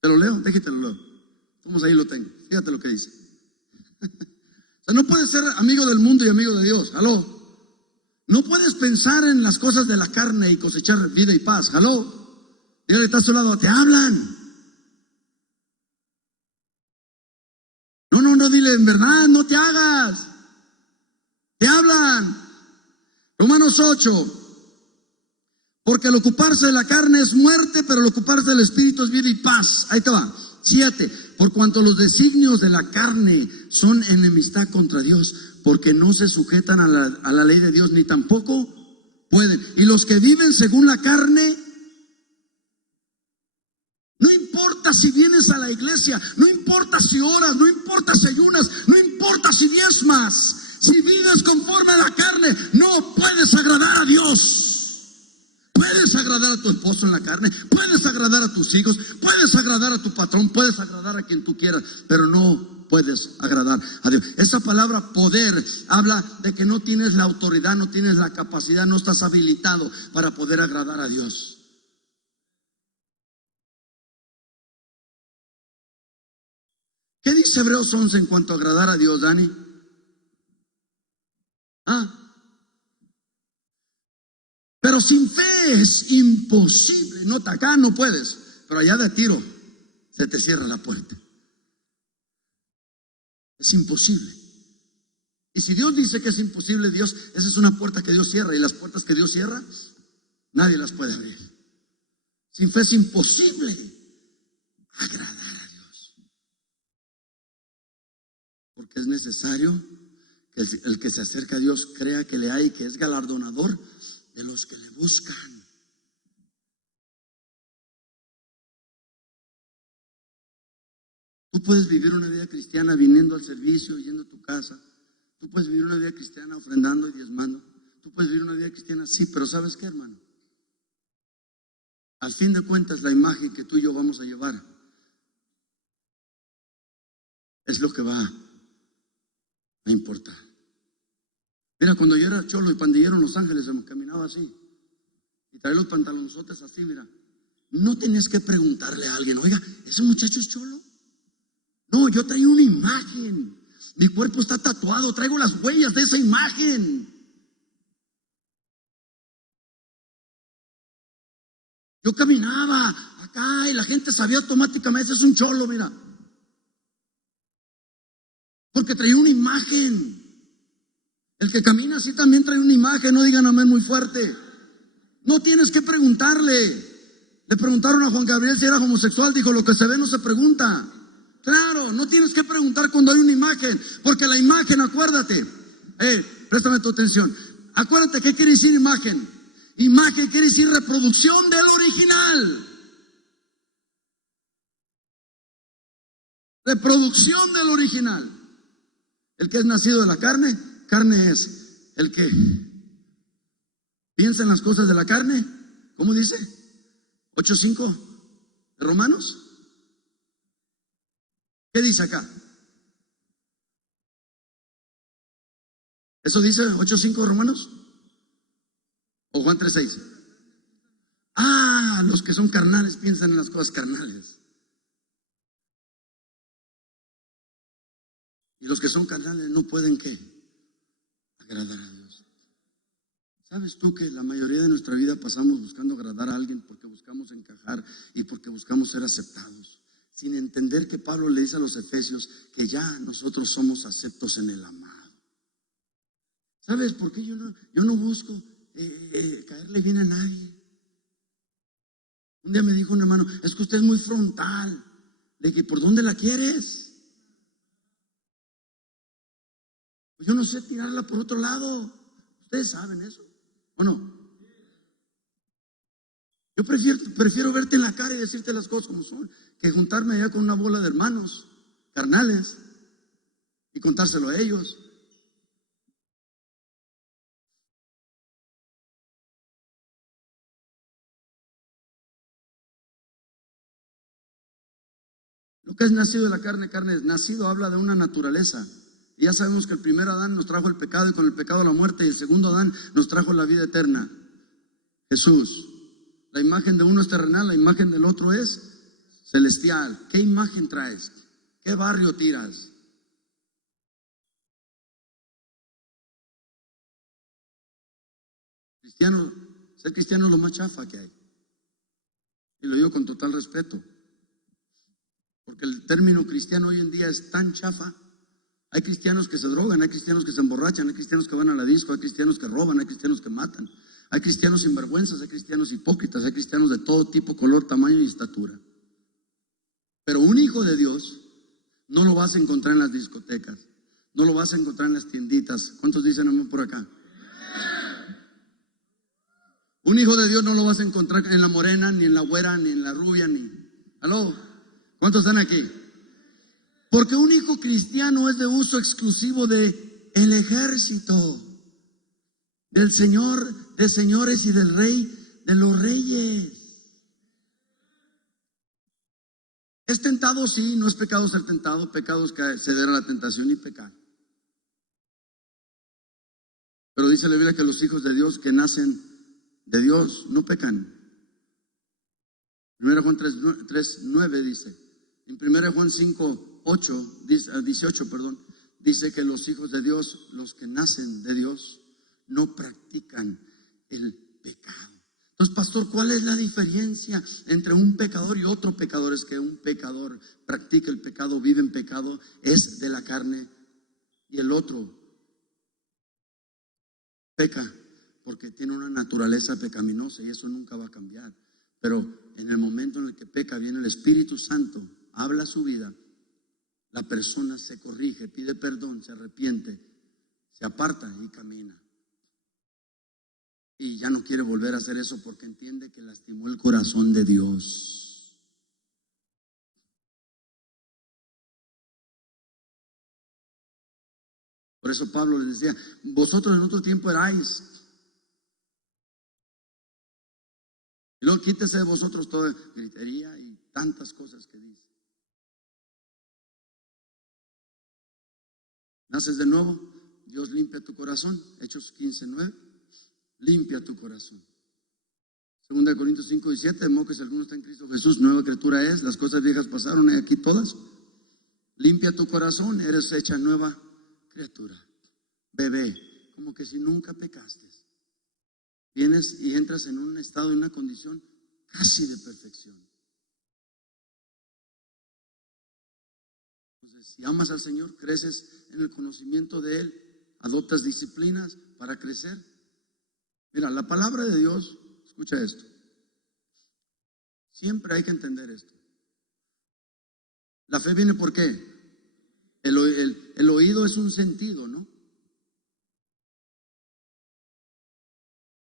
te lo leo, déjate lo leo. Vamos, ahí lo tengo, fíjate lo que dice. O sea, no puedes ser amigo del mundo y amigo de Dios, ¿aló? No puedes pensar en las cosas de la carne y cosechar vida y paz, ¿aló? Dígale, está a su lado, te hablan. No, dile, en verdad, no te hagas. Te hablan. Romanos 8. Porque el ocuparse de la carne es muerte, pero el ocuparse del espíritu es vida y paz. Ahí te va. 7. Por cuanto los designios de la carne son enemistad contra Dios, porque no se sujetan a la ley de Dios, ni tampoco pueden. Y los que viven según la carne, no importa si vienes a la iglesia, no importa si oras, no importa si ayunas, no importa si diezmas, si vives conforme a la carne, no puedes agradar a Dios. Puedes agradar a tu esposo en la carne, puedes agradar a tus hijos, puedes agradar a tu patrón, puedes agradar a quien tú quieras, pero no puedes agradar a Dios. Esa palabra poder habla de que no tienes la autoridad, no tienes la capacidad, no estás habilitado para poder agradar a Dios. ¿Qué dice Hebreos 11 en cuanto a agradar a Dios, Dani? Pero sin fe es imposible. Nota, acá no puedes, pero allá de tiro se te cierra la puerta. Es imposible. Y si Dios dice que es imposible, Dios, esa es una puerta que Dios cierra, y las puertas que Dios cierra, nadie las puede abrir. Sin fe es imposible agradar a Dios. Porque es necesario que el que se acerca a Dios crea que le hay y que es galardonador de los que le buscan. Tú puedes vivir una vida cristiana viniendo al servicio, yendo a tu casa. Tú puedes vivir una vida cristiana ofrendando y diezmando. Tú puedes vivir una vida cristiana, sí, pero ¿sabes qué, hermano? Al fin de cuentas, la imagen que tú y yo vamos a llevar es lo que va a importar. Mira, cuando yo era cholo y pandillero en Los Ángeles, me caminaba así. Y traía los pantalonzotes así, mira. No tenías que preguntarle a alguien, oiga, ¿ese muchacho es cholo? No, yo traía una imagen. Mi cuerpo está tatuado, traigo las huellas de esa imagen. Yo caminaba acá y la gente sabía automáticamente, ese es un cholo, mira. Porque traía una imagen. El que camina así también trae una imagen, no digan amén muy fuerte. No tienes que preguntarle. Le preguntaron a Juan Gabriel si era homosexual, dijo, lo que se ve no se pregunta. Claro, no tienes que preguntar cuando hay una imagen, porque la imagen, acuérdate, préstame tu atención, acuérdate, ¿qué quiere decir imagen? Imagen quiere decir reproducción del original. Reproducción del original. El que es nacido de la carne, carne es. El que piensa en las cosas de la carne, ¿cómo dice? 8:5 de Romanos. ¿Qué dice acá? ¿Eso dice 8:5 de Romanos? ¿O Juan 3:6? Ah, los que son carnales piensan en las cosas carnales. Y los que son carnales no pueden, ¿qué? Agradar a Dios. ¿Sabes tú que la mayoría de nuestra vida pasamos buscando agradar a alguien porque buscamos encajar y porque buscamos ser aceptados? Sin entender que Pablo le dice a los efesios que ya nosotros somos aceptos en el amado. ¿Sabes por qué yo no busco caerle bien a nadie? Un día me dijo un hermano, es que usted es muy frontal. Le dije, ¿por dónde la quieres? Pues yo no sé tirarla por otro lado. ¿Ustedes saben eso? ¿O no? Yo prefiero verte en la cara y decirte las cosas como son, que juntarme allá con una bola de hermanos carnales y contárselo a ellos. Lo que es nacido de la carne, carne es. Nacido habla de una naturaleza. Y ya sabemos que el primer Adán nos trajo el pecado y con el pecado la muerte, y el segundo Adán nos trajo la vida eterna. Jesús. La imagen de uno es terrenal, la imagen del otro es celestial. ¿Qué imagen traes? ¿Qué barrio tiras? Cristiano, ser cristiano es lo más chafa que hay. Y lo digo con total respeto. Porque el término cristiano hoy en día es tan chafa. Hay cristianos que se drogan, hay cristianos que se emborrachan, hay cristianos que van a la disco, hay cristianos que roban, hay cristianos que matan, hay cristianos sinvergüenzas, hay cristianos hipócritas, hay cristianos de todo tipo, color, tamaño y estatura. Pero un hijo de Dios no lo vas a encontrar en las discotecas, no lo vas a encontrar en las tienditas. ¿Cuántos dicen amén por acá? Un hijo de Dios no lo vas a encontrar en la morena, ni en la güera, ni en la rubia, ni... ¿Aló? ¿Cuántos están aquí? Porque un hijo cristiano es de uso exclusivo de el ejército del Señor de señores y del Rey de los reyes. ¿Es tentado? Sí, no es pecado ser tentado, pecado es ceder a la tentación y pecar. Pero dice la Biblia que los hijos de Dios que nacen de Dios no pecan. 1 Juan 3:9 dice, en 1 Juan 18, dice que los hijos de Dios, los que nacen de Dios, no practican el pecado. Entonces, pastor, ¿cuál es la diferencia entre un pecador y otro pecador? Es que un pecador practica el pecado, vive en pecado, es de la carne, y el otro peca porque tiene una naturaleza pecaminosa y eso nunca va a cambiar. Pero en el momento en el que peca, viene el Espíritu Santo, habla su vida, la persona se corrige, pide perdón, se arrepiente, se aparta y camina. Y ya no quiere volver a hacer eso porque entiende que lastimó el corazón de Dios. Por eso Pablo les decía, vosotros en otro tiempo erais. Y luego quítese de vosotros toda gritería y tantas cosas que dice. ¿Naces de nuevo? Dios limpia tu corazón. Hechos 15:9. Limpia tu corazón. 2 Corintios 5:17. De modo que si alguno está en Cristo Jesús, nueva criatura es. Las cosas viejas pasaron, y aquí todas. Limpia tu corazón, eres hecha nueva criatura. Bebé, como que si nunca pecaste. Vienes y entras en un estado, en una condición casi de perfección. Entonces, si amas al Señor, creces en el conocimiento de Él, adoptas disciplinas para crecer. Mira, la palabra de Dios, escucha esto. Siempre hay que entender esto. La fe viene ¿por qué? El oído es un sentido, ¿no?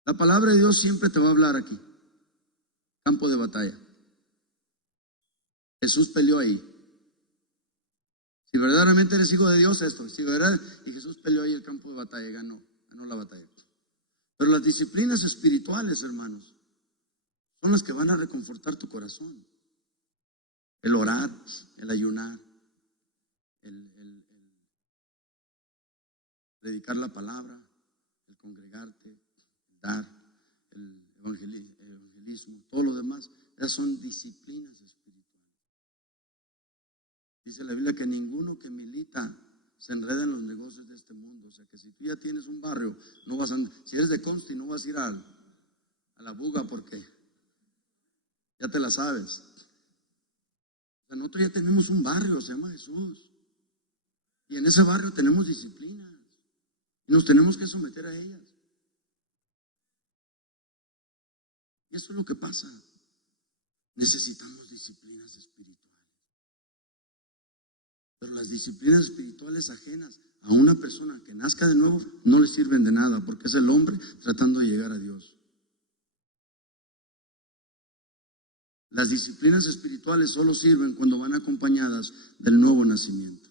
La palabra de Dios siempre te va a hablar aquí. Campo de batalla. Jesús peleó ahí. Si verdaderamente eres hijo de Dios, esto. Si y Jesús peleó ahí el campo de batalla y ganó la batalla. Pero las disciplinas espirituales, hermanos, son las que van a reconfortar tu corazón. El orar, el ayunar, el predicar la palabra, el congregarte, el dar, el evangelismo, todo lo demás, esas son disciplinas espirituales. Dice la Biblia que ninguno que milita se enreda en los negocios de este mundo. O sea que si tú ya tienes un barrio, no vas a, si eres de Consti, no vas a ir a la buga porque ya te la sabes. O sea, nosotros ya tenemos un barrio, se llama Jesús. Y en ese barrio tenemos disciplinas. Y nos tenemos que someter a ellas. Y eso es lo que pasa. Necesitamos disciplinas espirituales. Pero las disciplinas espirituales ajenas a una persona que nazca de nuevo no le sirven de nada, porque es el hombre tratando de llegar a Dios. Las disciplinas espirituales solo sirven cuando van acompañadas del nuevo nacimiento.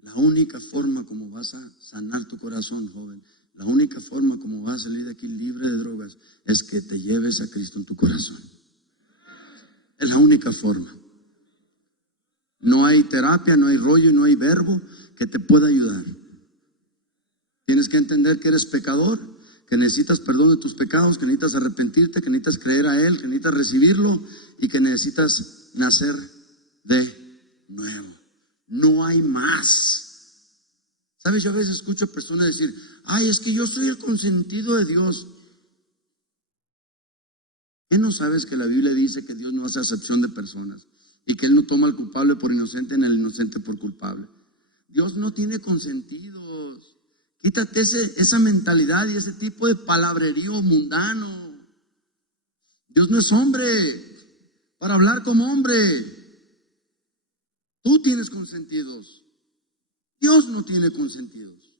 La única forma como vas a sanar tu corazón, joven, la única forma como vas a salir de aquí libre de drogas es que te lleves a Cristo en tu corazón. Es la única forma. No hay terapia, no hay rollo, no hay verbo que te pueda ayudar. Tienes que entender que eres pecador, que necesitas perdón de tus pecados, que necesitas arrepentirte, que necesitas creer a Él, que necesitas recibirlo y que necesitas nacer de nuevo. No hay más. ¿Sabes? Yo a veces escucho a personas decir, ay, es que yo soy el consentido de Dios. ¿Qué no sabes que la Biblia dice que Dios no hace acepción de personas? Y que Él no toma al culpable por inocente ni al inocente por culpable. Dios no tiene consentidos. Quítate esa mentalidad y ese tipo de palabrerío mundano. Dios no es hombre para hablar como hombre. Tú tienes consentidos. Dios no tiene consentidos.